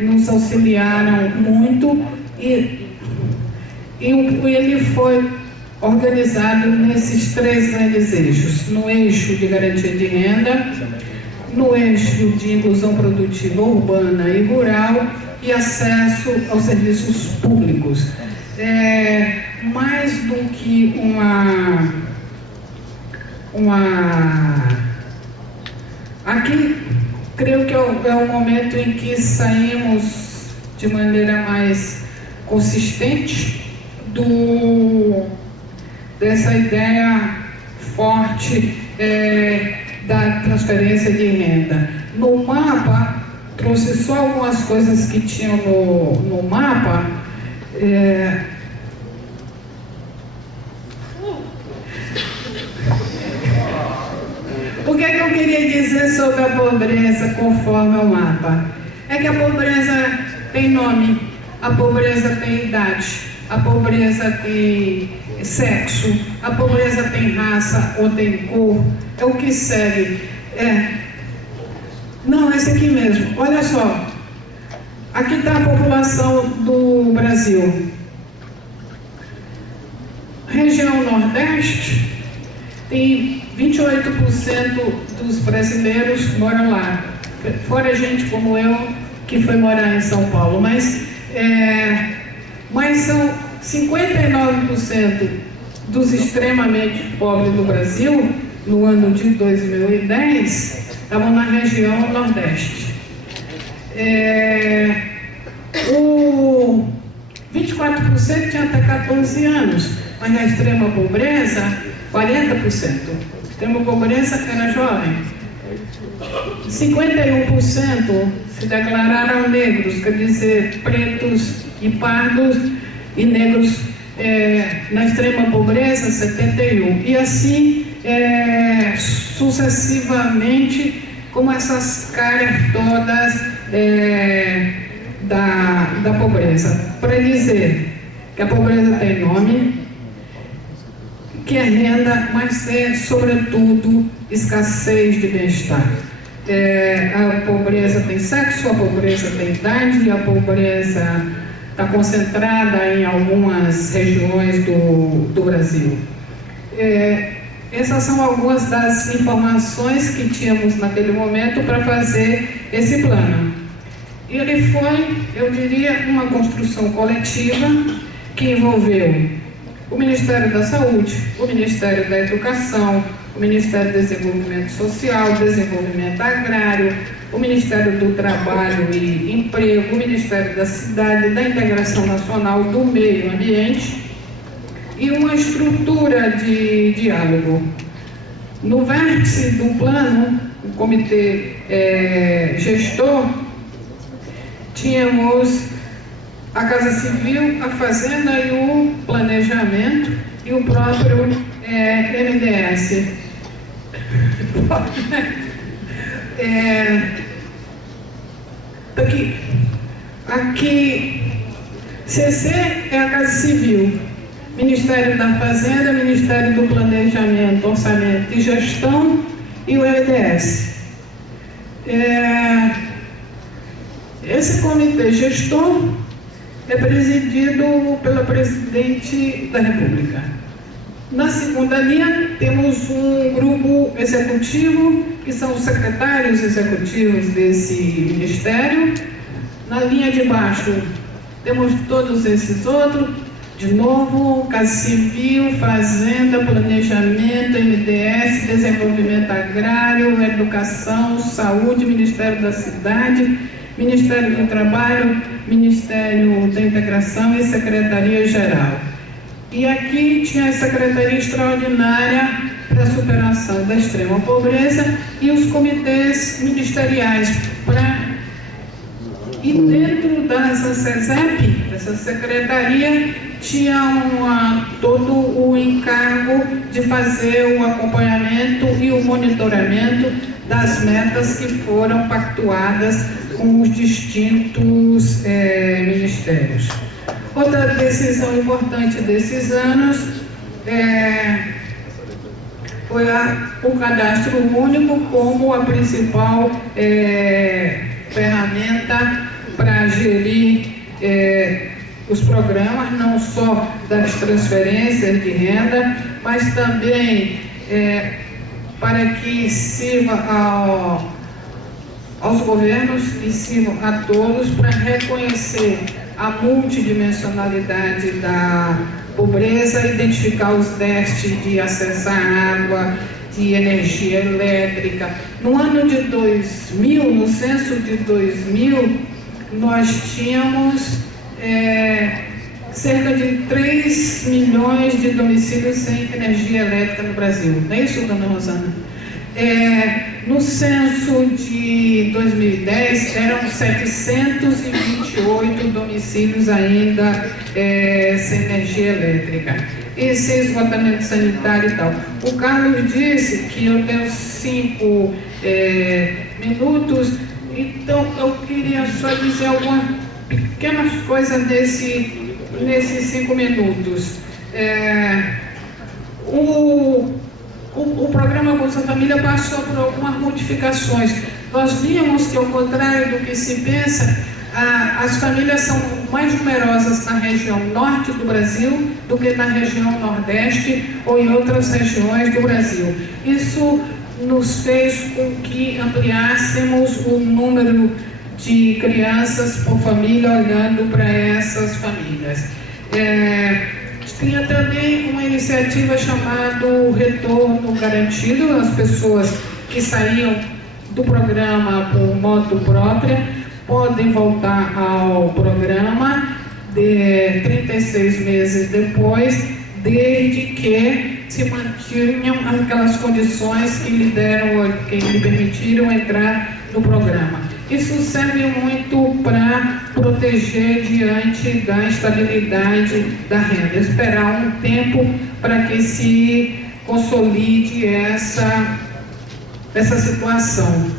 nos auxiliaram muito e ele foi organizado nesses 3 grandes eixos: no eixo de garantia de renda, no eixo de inclusão produtiva urbana e rural e acesso aos serviços públicos. Mais do que Aqui, creio que é o momento em que saímos de maneira mais consistente dessa ideia forte da transferência de renda. No mapa, trouxe só algumas coisas que tinham no mapa. sobre a pobreza conforme o mapa? É que a pobreza tem nome, a pobreza tem idade, a pobreza tem sexo, a pobreza tem raça ou tem cor, é o que segue. Não, esse aqui mesmo, olha só, aqui está a população do Brasil. Região Nordeste, tem 28% dos brasileiros moram lá, fora gente como eu, que foi morar em São Paulo, mas são 59% dos extremamente pobres do Brasil, no ano de 2010, estavam na região Nordeste. O 24% tinha até 14 anos, mas na extrema pobreza, 40%. Extrema pobreza era jovem. 51% se declararam negros, quer dizer, pretos e pardos, e negros na extrema pobreza, 71%. E assim, sucessivamente, como essas caras todas da pobreza. Para dizer que a pobreza tem nome, que é renda, mas é, sobretudo, escassez de bem-estar. A pobreza tem sexo, a pobreza tem idade, a pobreza está concentrada em algumas regiões do Brasil. Essas são algumas das informações que tínhamos naquele momento para fazer esse plano. E ele foi, eu diria, uma construção coletiva que envolveu o Ministério da Saúde, o Ministério da Educação, o Ministério do Desenvolvimento Social, Desenvolvimento Agrário, o Ministério do Trabalho e Emprego, o Ministério da Cidade, da Integração Nacional, do Meio Ambiente e uma estrutura de diálogo. No vértice do plano, o comitê gestor, tínhamos a Casa Civil, a Fazenda e o Planejamento e o próprio MDS. Aqui, CC é a Casa Civil, Ministério da Fazenda, Ministério do Planejamento, Orçamento e Gestão e o MDS. Esse comitê gestor é presidido pelo presidente da República. Na segunda linha, temos um grupo executivo, que são os secretários executivos desse ministério. Na linha de baixo, temos todos esses outros, de novo, Casa Civil, Fazenda, Planejamento, MDS, Desenvolvimento Agrário, Educação, Saúde, Ministério da Cidade, Ministério do Trabalho, Ministério da Integração e Secretaria-Geral. E aqui tinha a Secretaria Extraordinária para a Superação da Extrema Pobreza e os comitês ministeriais E dentro dessa SESEP, essa secretaria, tinha todo o encargo de fazer o acompanhamento e o monitoramento das metas que foram pactuadas com os distintos ministérios. Outra decisão importante desses anos foi o cadastro único como a principal ferramenta para gerir os programas, não só das transferências de renda, mas também para que sirva aos governos e sirva a todos para reconhecer a multidimensionalidade da pobreza, identificar os déficits de acesso à água, de energia elétrica. No ano de 2000, no censo de 2000, nós tínhamos cerca de 3 milhões de domicílios sem energia elétrica no Brasil. Não é isso, dona Rosana? No censo de 2010, eram 728 domicílios ainda sem energia elétrica e sem esgotamento sanitário e tal. O Carlos disse que eu tenho 5 minutos, então eu queria só dizer algumas pequenas coisas nesses 5 minutos. O programa Bolsa Família passou por algumas modificações. Nós vimos que, ao contrário do que se pensa, as famílias são mais numerosas na região norte do Brasil do que na região nordeste ou em outras regiões do Brasil. Isso nos fez com que ampliássemos o número de crianças por família, olhando para essas famílias. Tinha também uma iniciativa chamada Retorno Garantido. As pessoas que saíam do programa por moto própria podem voltar ao programa 36 meses depois, desde que se mantinham aquelas condições que lhe permitiram entrar no programa. Isso serve muito para proteger diante da instabilidade da renda, esperar um tempo para que se consolide essa situação.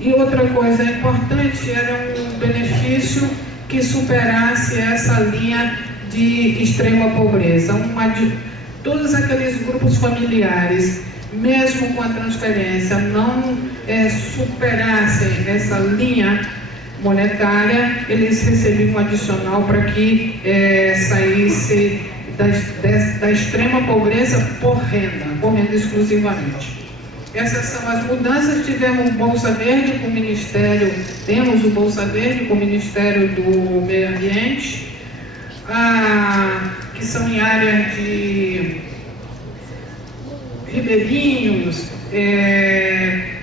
E outra coisa importante era um benefício que superasse essa linha de extrema pobreza. Todos aqueles grupos familiares, mesmo com a transferência, não superassem essa linha monetária, eles recebiam um adicional para que saísse da extrema pobreza por renda exclusivamente. Essas são as mudanças. Tivemos o Bolsa Verde com o Ministério, temos o Bolsa Verde com o Ministério do Meio Ambiente, que são em áreas de ribeirinhos,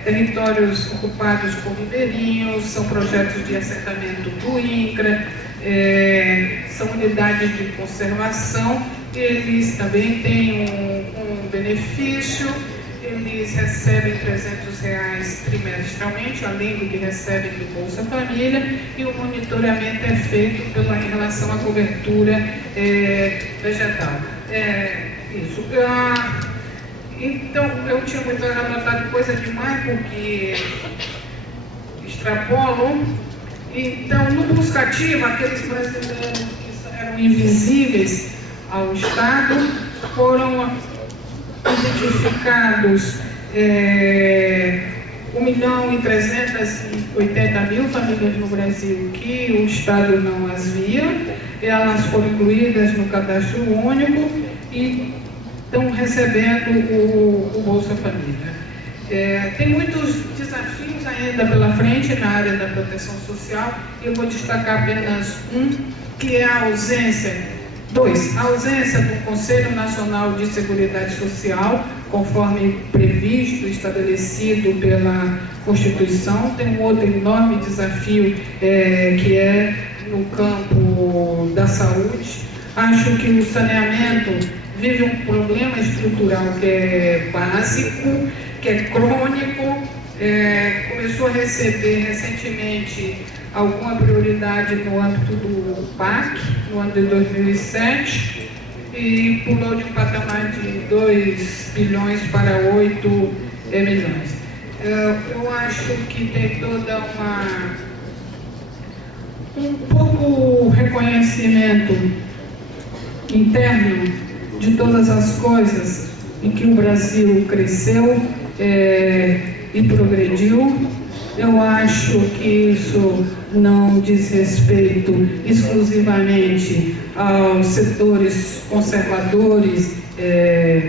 territórios ocupados por ribeirinhos, são projetos de assentamento do INCRA, são unidades de conservação. Eles também têm um benefício, eles recebem R$300 trimestralmente, além do que recebem do Bolsa Família, e o monitoramento é feito em relação à cobertura vegetal. Isso. Então, eu tinha muito anotado coisa demais, porque extrapolam. Então, no buscativo, aqueles brasileiros que eram invisíveis ao Estado foram identificados 1.380.000 famílias no Brasil que o Estado não as via. Elas foram incluídas no cadastro único e estão recebendo o Bolsa Família. Tem muitos desafios ainda pela frente na área da proteção social, e eu vou destacar apenas que é a ausência do Conselho Nacional de Seguridade Social, conforme previsto, estabelecido pela Constituição. Tem um outro enorme desafio, que é no campo da saúde. Acho que o saneamento vive um problema estrutural que é básico, que é crônico, começou a receber recentemente alguma prioridade no âmbito do PAC, no ano de 2007, e pulou de um patamar de 2 bilhões para 8 milhões. Eu acho que tem toda um pouco reconhecimento interno de todas as coisas em que o Brasil cresceu e progrediu. Eu acho que isso não diz respeito exclusivamente aos setores conservadores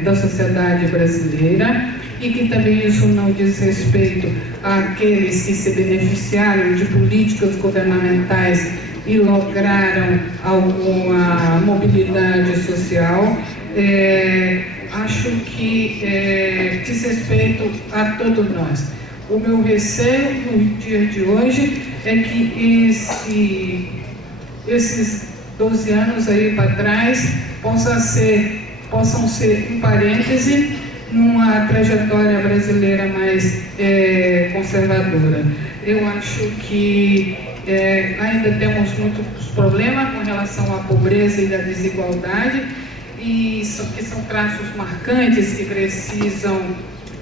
da sociedade brasileira, e que também isso não diz respeito àqueles que se beneficiaram de políticas governamentais e lograram alguma mobilidade social. Acho que diz respeito a todos nós. O meu receio no dia de hoje é que esses 12 anos aí para trás possam ser um parêntese numa trajetória brasileira mais conservadora. Eu acho que ainda temos muitos problemas com relação à pobreza e à desigualdade, e que são traços marcantes que precisam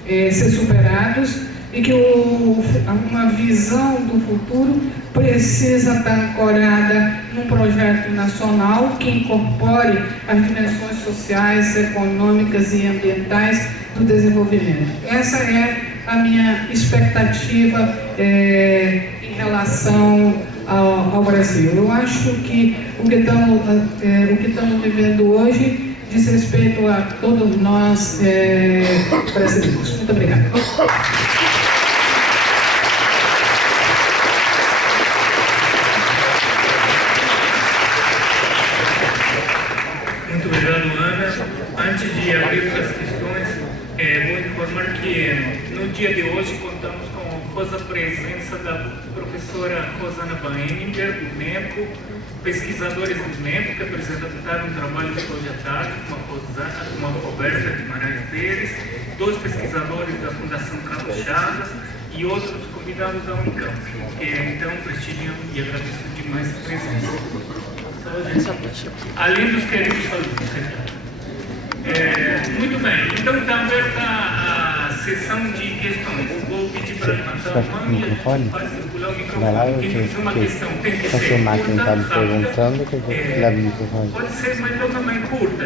ser superados, e que uma visão do futuro precisa estar ancorada num projeto nacional que incorpore as dimensões sociais, econômicas e ambientais do desenvolvimento. Essa é a minha expectativa em relação ao Brasil. Eu acho que o que estamos vivendo hoje diz respeito a todos nós brasileiros. Muito obrigada. Muito obrigado, Ana. Antes de abrir para as questões, vou informar que no dia de hoje contamos com a presença da professora Rosana Baeninger, do NEPO, pesquisadores do NEPO que apresentaram um trabalho de hoje à tarde com a Roberta Guimarães Pérez, 2 pesquisadores da Fundação Carlos Chagas e outros convidados da Unicamp, que então prestigiam e agradeço demais a presença. Além dos queridos alunos. Muito bem, então está aberta a sessão de questões. Vou pedir para levantar a mão e para circular o microfone. Quem tem uma questão tem que ser curta, rápida. Pode ser, mas também curta.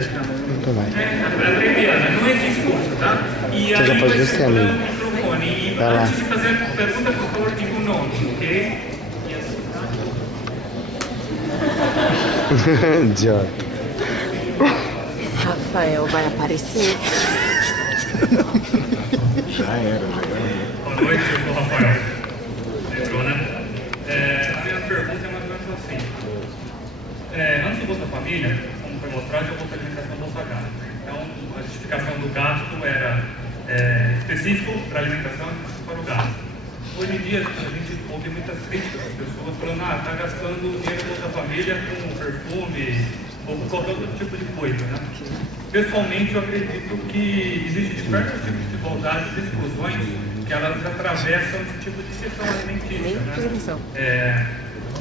Abreviada, não é discurso, tá? E aí vai circular o microfone. E antes de fazer a pergunta, por favor, diga o nome, ok? Idiota. Rafael vai aparecer. Já era. Boa noite, eu sou o Rafael. Lembrou, né? A minha pergunta é mais ou menos assim. Antes do Bolsa Família, como foi mostrado, eu vou fazer a alimentação do Bolsa Gasto. Então, a justificação do gasto era específico para a alimentação e para o gasto. Hoje em dia, a gente ouve muitas críticas das pessoas falando está gastando dinheiro do Bolsa Família com perfume ou com qualquer outro tipo de coisa, né? Pessoalmente, eu acredito que existe diversos tipos de desigualdades e exclusões que elas atravessam esse tipo de questão alimentícia, né?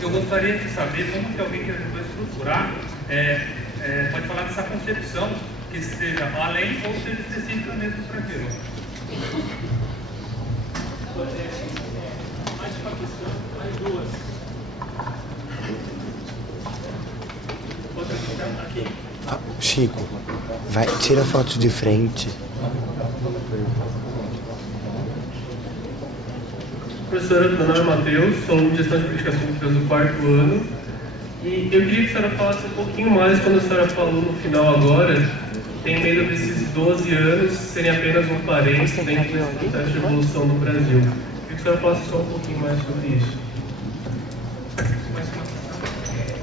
Eu gostaria de saber como que alguém que ajudou a estruturar pode falar dessa concepção que seja além ou seja específica mesmo para aquilo. Mais 2. Outra questão aqui. Chico, vai, tira a foto de frente. Professora, meu nome é Matheus, sou aluno de Gestão de Políticas Públicas do 4º ano. E eu queria que a senhora falasse um pouquinho mais, quando a senhora falou no final agora, tem medo desses 12 anos serem apenas um parênteses dentro desse processo de evolução no Brasil. Eu queria que a senhora falasse só um pouquinho mais sobre isso.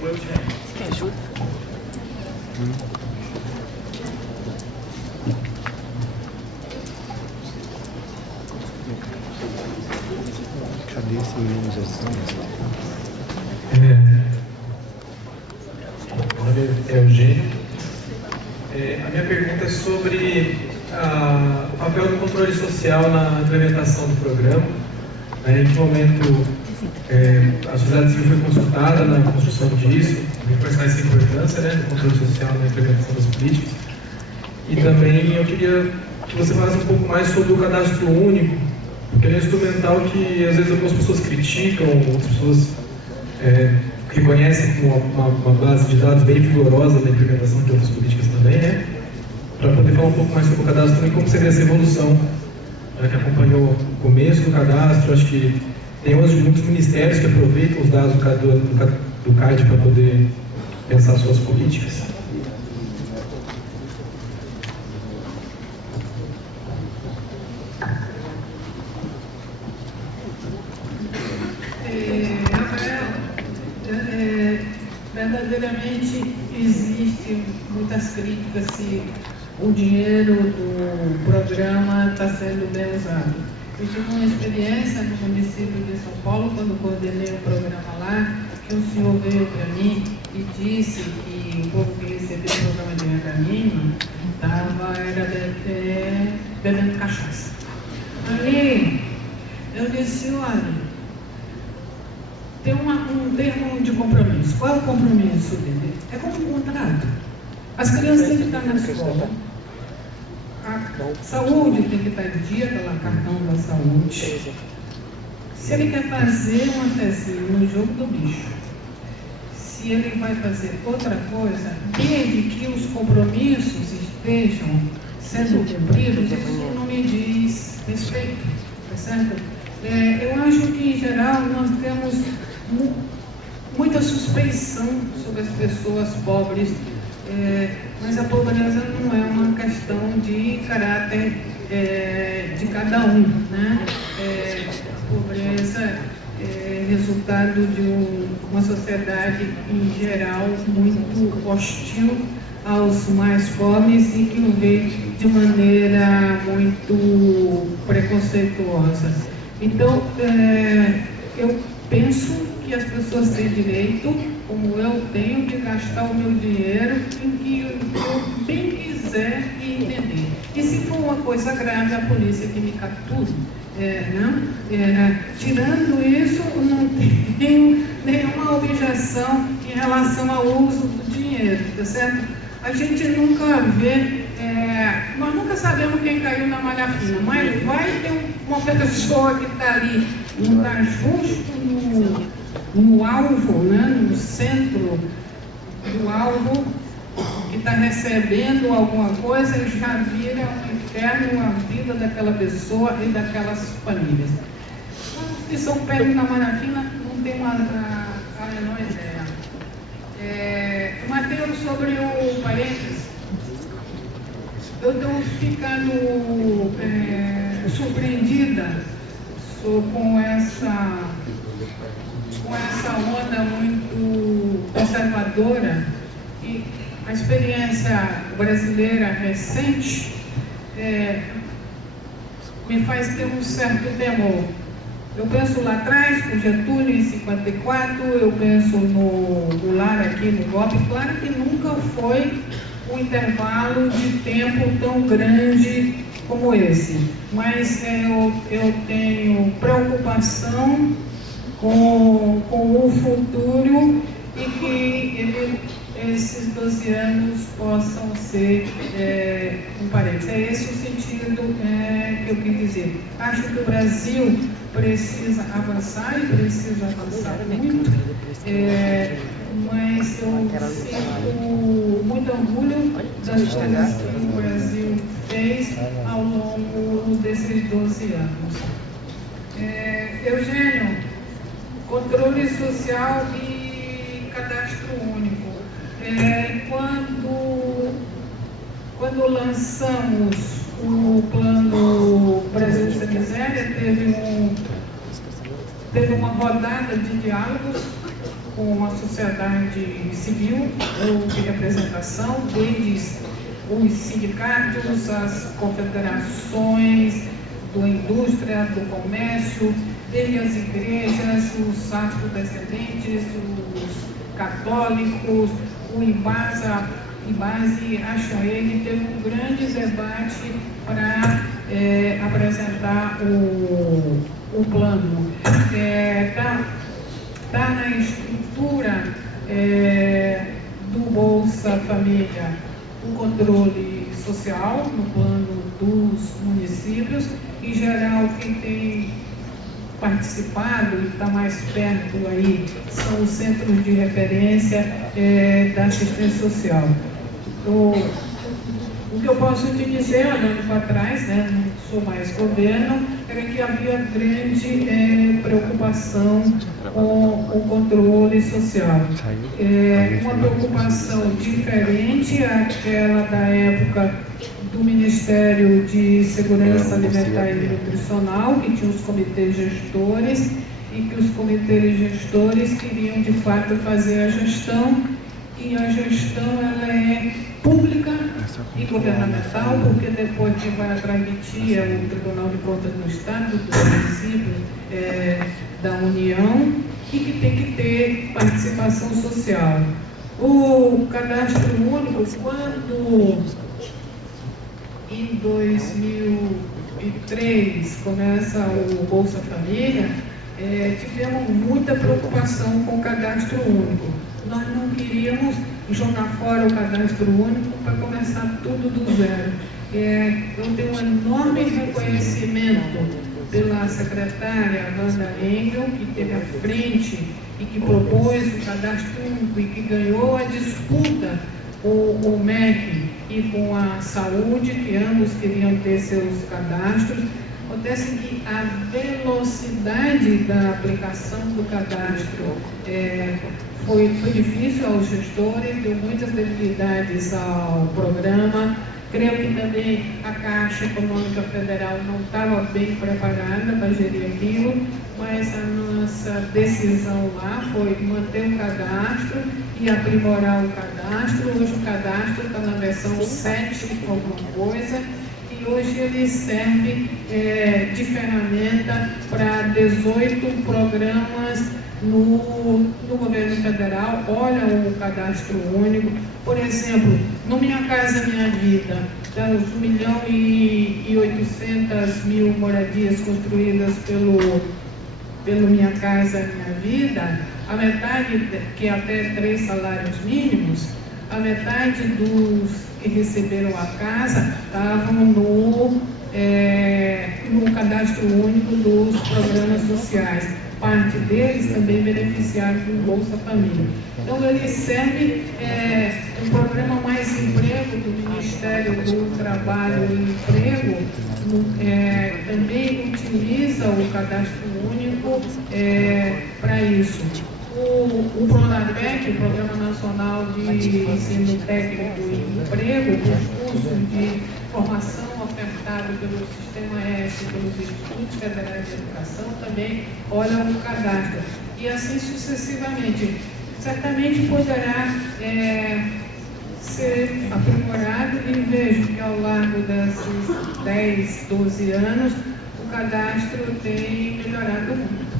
Você quer ajuda? Cadê esse menino Jesus? Meu nome é Eugênio. A minha pergunta é sobre o papel do controle social na implementação do programa. Em que momento a sociedade civil foi consultada na construção disso, reforçar essa importância do controle social na implementação das políticas. E também eu queria que você falasse um pouco mais sobre o cadastro único, porque ele é um instrumental que às vezes algumas pessoas criticam, outras pessoas reconhecem como uma base de dados bem vigorosa na implementação de outras políticas também, né? Para poder falar um pouco mais sobre o cadastro único e como você vê essa evolução, que acompanhou o começo do cadastro. Acho que tem hoje muitos ministérios que aproveitam os dados do CAD para poder pensar suas políticas. Rafael, verdadeiramente existe muitas críticas se o dinheiro do programa está sendo bem usado. Eu tive uma experiência no município de São Paulo, quando coordenei o programa lá, que o senhor veio para mim e disse que o povo que recebia o programa de renda mínima era bebendo cachaça. Aí eu disse, olha, tem um termo de compromisso. Qual é o compromisso dele? É como um contrato. As crianças têm que estar na escola. A saúde tem que estar em dia, pela cartão da saúde. Se ele quer fazer uma fezinha no jogo do bicho, se ele vai fazer outra coisa, desde que os compromissos estejam sendo cumpridos, isso não me diz respeito, tá certo? Eu acho que, em geral, nós temos muita suspeição sobre as pessoas pobres, mas a pobreza não é uma questão de caráter de cada um, né? A pobreza é resultado de uma sociedade, em geral, muito hostil aos mais pobres e que o vê de maneira muito preconceituosa. Então, eu penso que as pessoas têm direito, como eu tenho, de gastar o meu dinheiro em que eu bem quiser e entender. E se for uma coisa grave, a polícia que me captura. Tirando isso, não tenho nenhuma objeção em relação ao uso do dinheiro, tá certo? A gente nunca vê, nós nunca sabemos quem caiu na malha fina, mas vai ter uma pessoa que está ali, não está justo no alvo, né, no centro do alvo, que está recebendo alguma coisa e já vira um inferno a vida daquela pessoa e daquelas famílias. Os que são pegos na malha fina não tem a menor ideia. Mateus, sobre o parênteses, eu estou ficando surpreendida com essa onda muito conservadora, e a experiência brasileira recente me faz ter um certo temor. Eu penso lá atrás, com Getúlio em 54, eu penso no Goulart aqui no golpe. Claro que nunca foi um intervalo de tempo tão grande como esse, mas eu tenho preocupação com o futuro e que esses 12 anos possam ser um parênteses. É esse o sentido que eu quis dizer. Acho que o Brasil precisa avançar e precisa avançar muito, mas eu sinto muito orgulho das coisas que o Brasil fez ao longo desses 12 anos. Eugênio, controle social e cadastro único. Quando lançamos o plano Brasil Sem Miséria, teve uma rodada de diálogos com a sociedade civil, houve representação, desde os sindicatos, as confederações da indústria, do comércio, desde as igrejas, os afrodescendentes, os católicos, o IBASA, acham ele, teve um grande debate para apresentar o plano. Está na estrutura do Bolsa Família o controle social no plano dos municípios. Em geral, quem tem participado e está mais perto aí são os centros de referência da assistência social. O que eu posso te dizer, olhando para trás, né, não sou mais governo, era que havia grande preocupação com o controle social. Uma preocupação diferente àquela da época do Ministério de Segurança Alimentar e Nutricional, que tinha os comitês gestores, e que os comitês gestores queriam, de fato, fazer a gestão, e a gestão ela é pública e governamental, porque depois quem vai atrás de ti é o Tribunal de Contas do Estado, do município, da União, e que tem que ter participação social. O cadastro único, quando em 2000 2003 começa o Bolsa Família, tivemos muita preocupação com o cadastro único. Nós não queríamos jogar fora o cadastro único para começar tudo do zero. Eu tenho um enorme reconhecimento pela secretária Wanda Engel, que esteve à frente e que propôs o cadastro único e que ganhou a disputa com o MEC e com a saúde, que ambos queriam ter seus cadastros. Acontece que a velocidade da aplicação do cadastro foi difícil aos gestores, deu muitas debilidades ao programa. Creio que também a Caixa Econômica Federal não estava bem preparada para gerir aquilo, mas a nossa decisão lá foi manter o cadastro e aprimorar o cadastro. Hoje o cadastro está na versão 7 alguma coisa, e hoje ele serve de ferramenta para 18 programas no governo federal. Olha o cadastro único. Por exemplo, no Minha Casa Minha Vida, das 1.800.000 moradias construídas pelo Minha Casa Minha Vida, a metade, que é até 3 salários mínimos, a metade dos que receberam a casa estavam no cadastro único dos programas sociais. Parte deles também beneficiaram do Bolsa Família. Então, ele serve um programa Mais Emprego do Ministério do Trabalho e Emprego, também utiliza o cadastro único para isso. O PRONATEC, o Programa Nacional de Ensino Técnico e Emprego, os cursos de formação ofertado pelo Sistema S, pelos Institutos Federais de Educação, também olham o cadastro. E assim sucessivamente. Certamente poderá ser aprimorado, e vejo que ao longo desses 10, 12 anos, o cadastro tem melhorado muito.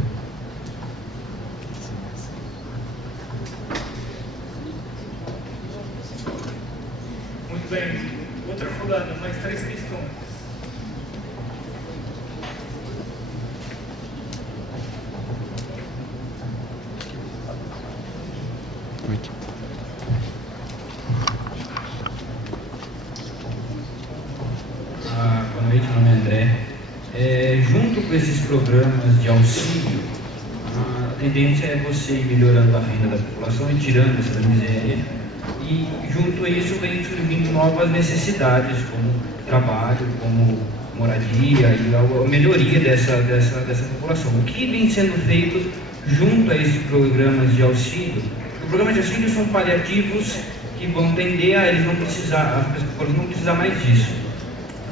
Muito bem. Outra rodada, mais 3 questões. Boa noite, meu nome é André. Junto com esses programas de auxílio, a tendência é você ir melhorando a renda da população e tirando essa miséria. E junto a isso vem surgindo novas necessidades, como trabalho, como moradia e a melhoria dessa população. O que vem sendo feito junto a esses programas de auxílio? Os programas de auxílio são paliativos que vão tender a eles não precisar, as pessoas não precisar mais disso.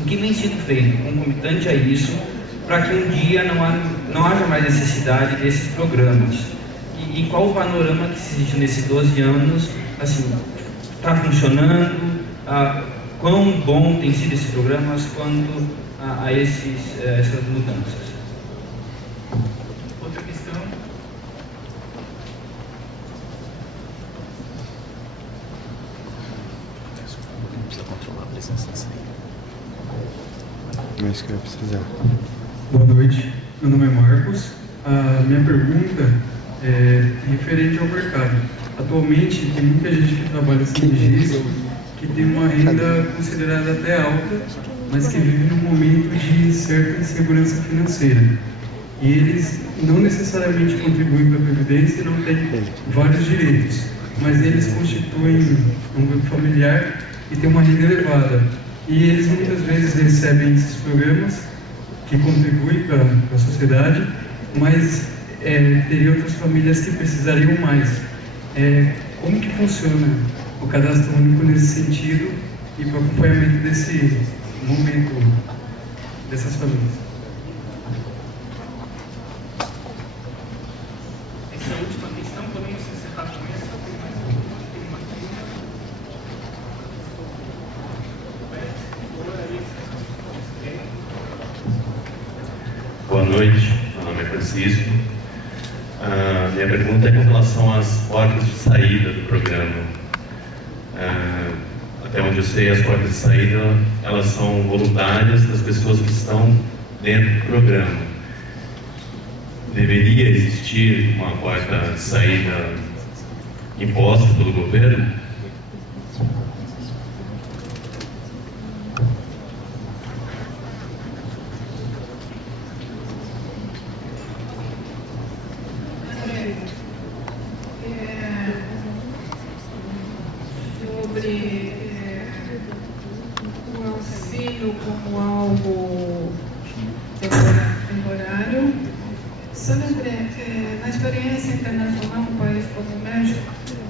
O que vem sendo feito concomitante a isso, para que um dia não haja mais necessidade desses programas? E qual o panorama que existe nesses 12 anos, assim, está funcionando? Quão bom tem sido esses programas quanto a essas mudanças? Outra questão. Não precisa controlar a presença. Não é isso que eu ia precisar. Boa noite, meu nome é Marcos. A minha pergunta é referente ao mercado. Atualmente, tem muita gente que trabalha sem registro, que tem uma renda considerada até alta, mas que vive num momento de certa insegurança financeira. E eles não necessariamente contribuem para a Previdência e não têm vários direitos, mas eles constituem um grupo familiar e têm uma renda elevada. E eles muitas vezes recebem esses programas que contribuem para a sociedade, mas teria outras famílias que precisariam mais. Como que funciona o cadastro único nesse sentido e para o acompanhamento desse momento dessas famílias? Essa última questão, podemos encerrar com essa? Tem uma Boa noite, meu nome é Francisco. Minha pergunta é com relação às portas de saída do programa. Até onde eu sei, as portas de saída, elas são voluntárias das pessoas que estão dentro do programa. Deveria existir uma porta de saída imposta pelo governo? Sobre o auxílio como algo temporário, sabe, na experiência internacional, um país como o México,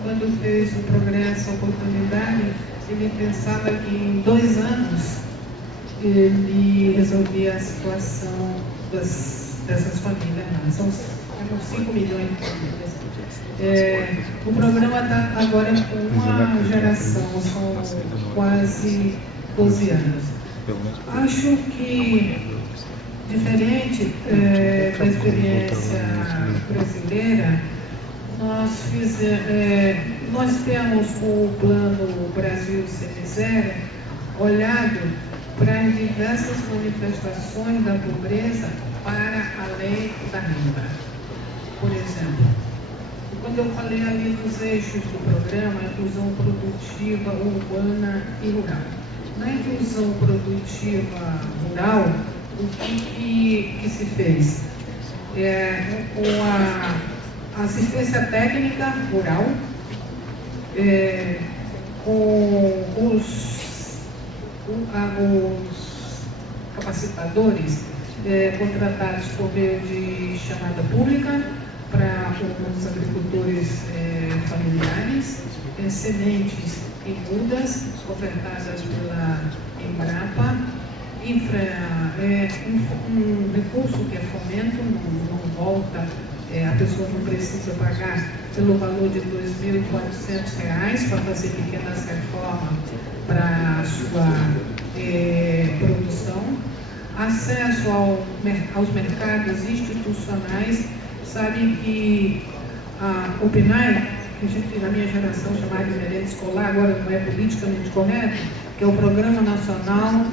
quando fez o Progresso Oportunidade, ele pensava que em 2 anos ele resolvia a situação dessas famílias. Não, são 5 milhões de famílias. O programa está agora com uma geração, são quase 12 anos. Acho que, diferente da experiência brasileira, nós temos o Plano Brasil Sem Miséria olhado para as diversas manifestações da pobreza para além da renda. Por exemplo, quando eu falei ali dos eixos do programa, inclusão produtiva, urbana e rural. Na inclusão produtiva rural, o que se fez? Com a assistência técnica rural, com os capacitadores contratados por meio de chamada pública para os agricultores familiares, sementes e mudas ofertadas pela Embrapa, um recurso que é fomento, não volta, a pessoa não precisa pagar pelo valor de R$ 2.400 para fazer pequenas reformas para a sua produção, acesso aos mercados institucionais. Sabe que o PNAE, que a gente, na minha geração chamava de merenda escolar, agora não é politicamente correto, que é o Programa Nacional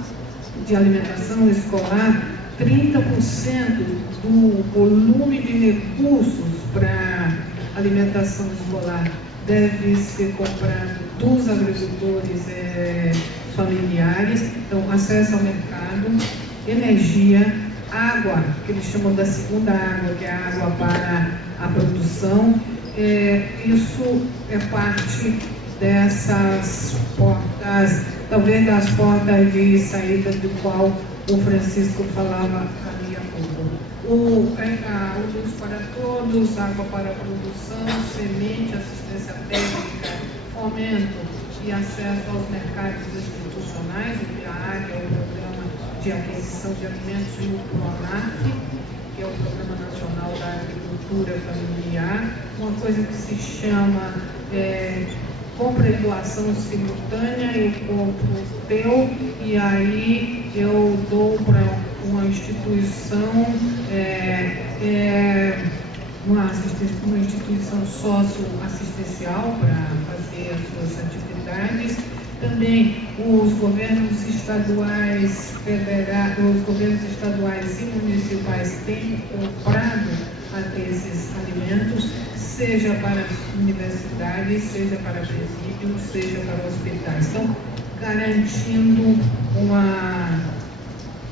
de Alimentação Escolar, 30% do volume de recursos para alimentação escolar deve ser comprado dos agricultores familiares. Então, acesso ao mercado, energia, água, que eles chamam da segunda água, que é a água para a produção. Isso é parte dessas portas, talvez das portas de saída do qual o Francisco falava ali há pouco. A luz para todos, água para a produção, semente, assistência técnica, fomento e acesso aos mercados institucionais, o PIAAC, é o Programa de Aquisição de Alimentos, e o PRONAF, que é o Programa Nacional da Agricultura Familiar, uma coisa que se chama compra e doação simultânea. Eu compro o teu e aí eu dou para uma instituição, uma instituição socioassistencial para fazer as suas atividades. Também os governos estaduais, os governos estaduais e municipais têm comprado esses alimentos, seja para as universidades, seja para presídios, seja para hospitais. Então, garantindo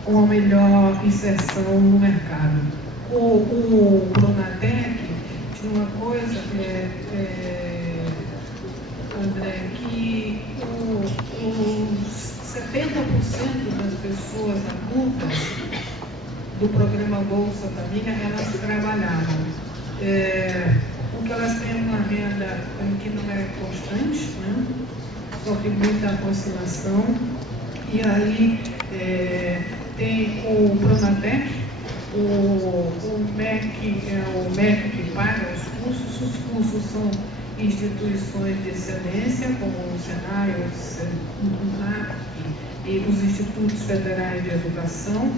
uma melhor inserção no mercado. O Pronatec tinha uma coisa, André, que os 70% das pessoas adultas do programa Bolsa Família, elas trabalhavam. Porque elas têm uma renda que não é constante, né? Sofre muita oscilação. E aí tem o Pronatec, o MEC, o MEC que paga os cursos são instituições de excelência, como o Senai, o SENAC e os Institutos Federais de Educação.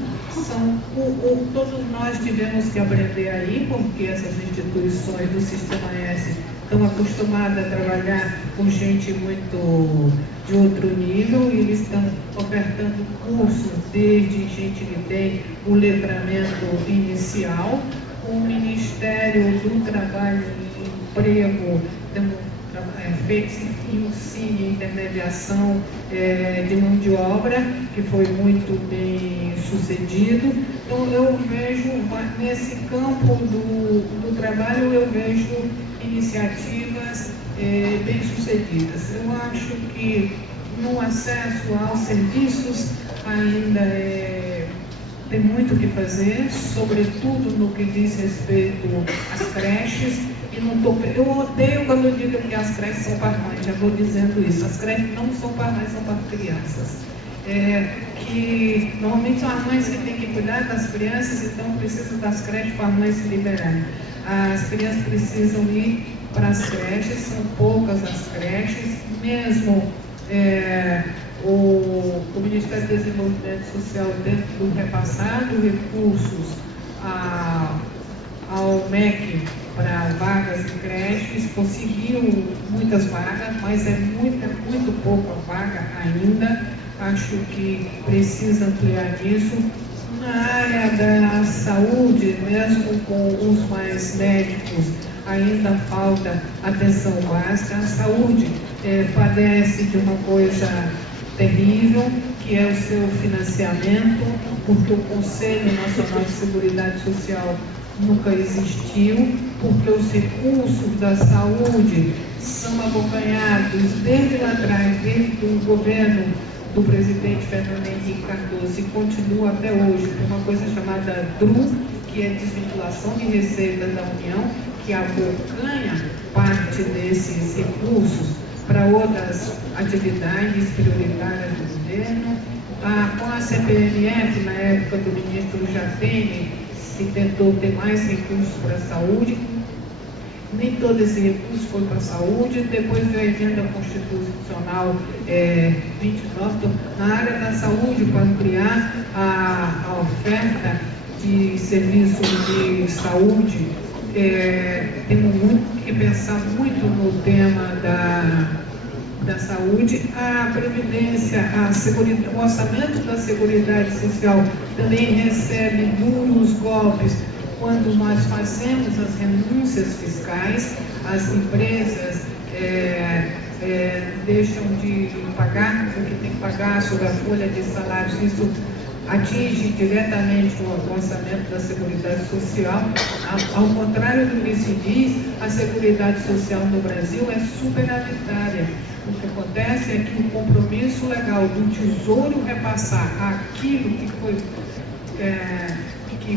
Todos nós tivemos que aprender aí, porque essas instituições do Sistema S estão acostumados a trabalhar com gente muito de outro nível, e eles estão ofertando cursos desde gente que tem o letramento inicial. O Ministério do Trabalho e Emprego fez ensino e intermediação de mão de obra, que foi muito bem sucedido. Então eu vejo, nesse campo do trabalho, eu vejo iniciativas bem sucedidas. Eu acho que no acesso aos serviços ainda tem muito o que fazer, sobretudo no que diz respeito às creches. Eu odeio quando eu digo que as creches são para mães, já vou dizendo isso. As creches não são para mães, são para crianças. Que normalmente são as mães que têm que cuidar das crianças, então precisam das creches para as mães se liberarem. As crianças precisam ir para as creches, são poucas as creches, mesmo o Ministério do Desenvolvimento Social, dentro do repassado recursos ao MEC para vagas em creches, conseguiu muitas vagas, mas é muito pouca vaga ainda. Acho que precisa ampliar isso. Na área da saúde, mesmo com os mais médicos, ainda falta atenção básica. A saúde padece de uma coisa terrível, que é o seu financiamento, porque o Conselho Nacional de Seguridade Social nunca existiu, porque os recursos da saúde são acompanhados desde lá atrás, desde o governo do presidente Fernando Henrique Cardoso, e continua até hoje, por uma coisa chamada DRU, que é desvinculação de receitas da União, que abocanha parte desses recursos para outras atividades prioritárias do governo. Com a CPMF, na época do ministro Jatene, se tentou ter mais recursos para a saúde. Nem todo esse recurso foi para a saúde. Depois veio a emenda constitucional 29, na área da saúde, para ampliar a oferta de serviços de saúde. Temos muito que pensar muito no tema da saúde. A Previdência, o orçamento da Seguridade Social também recebe duros golpes quando nós fazemos as renúncias fiscais. As empresas deixam de pagar o que tem que pagar sobre a folha de salários. Isso atinge diretamente o orçamento da Seguridade Social. Ao contrário do que se diz, a Seguridade Social no Brasil é superavitária. O que acontece é que o compromisso legal do Tesouro repassar aquilo que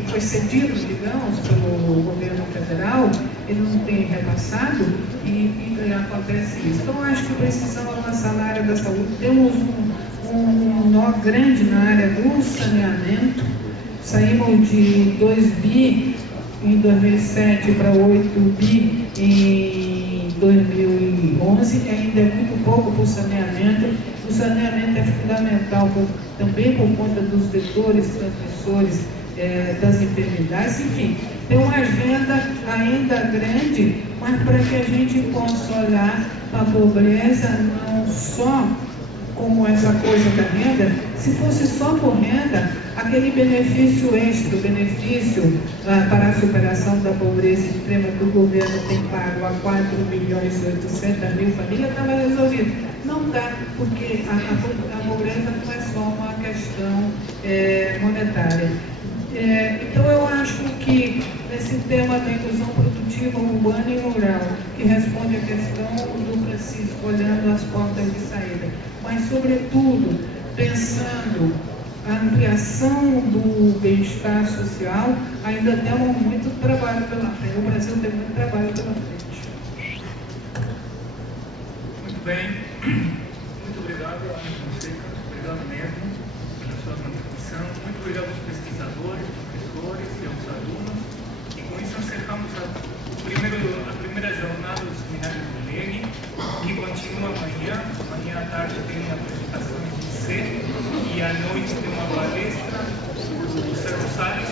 foi cedido, digamos, pelo governo federal, ele não tem repassado e acontece isso. Então, acho que precisamos avançar na área da saúde. Temos um nó grande na área do saneamento. Saímos de 2 bi em 2007 para 8 bi em 2011, ainda é muito pouco para o saneamento. O saneamento é fundamental também por conta dos vetores transmissores das enfermidades. Enfim, tem uma agenda ainda grande, mas para que a gente possa olhar para a pobreza não só como essa coisa da renda. Se fosse só por renda, aquele benefício extra, o benefício para a superação da pobreza extrema que o governo tem pago a 4.800.000 famílias, estava resolvido. Não dá, porque a pobreza não é só uma questão monetária. Então eu acho que esse tema da inclusão produtiva urbana e rural, que responde à questão do Francisco, olhando as portas de saída, mas sobretudo pensando a ampliação do bem-estar social, ainda temos muito trabalho pela frente. O Brasil tem muito trabalho pela frente. Muito bem. Muito obrigado, Ana Fonseca. Obrigado mesmo pela sua contribuição. Muito obrigado aos pesquisadores, professores e aos alunos. E com isso encerramos a primeira jornada do Seminário do LEG, que continua amanhã. Amanhã à tarde tem uma apresentação de C e à noite tem uma palestra do Sérgio Salles,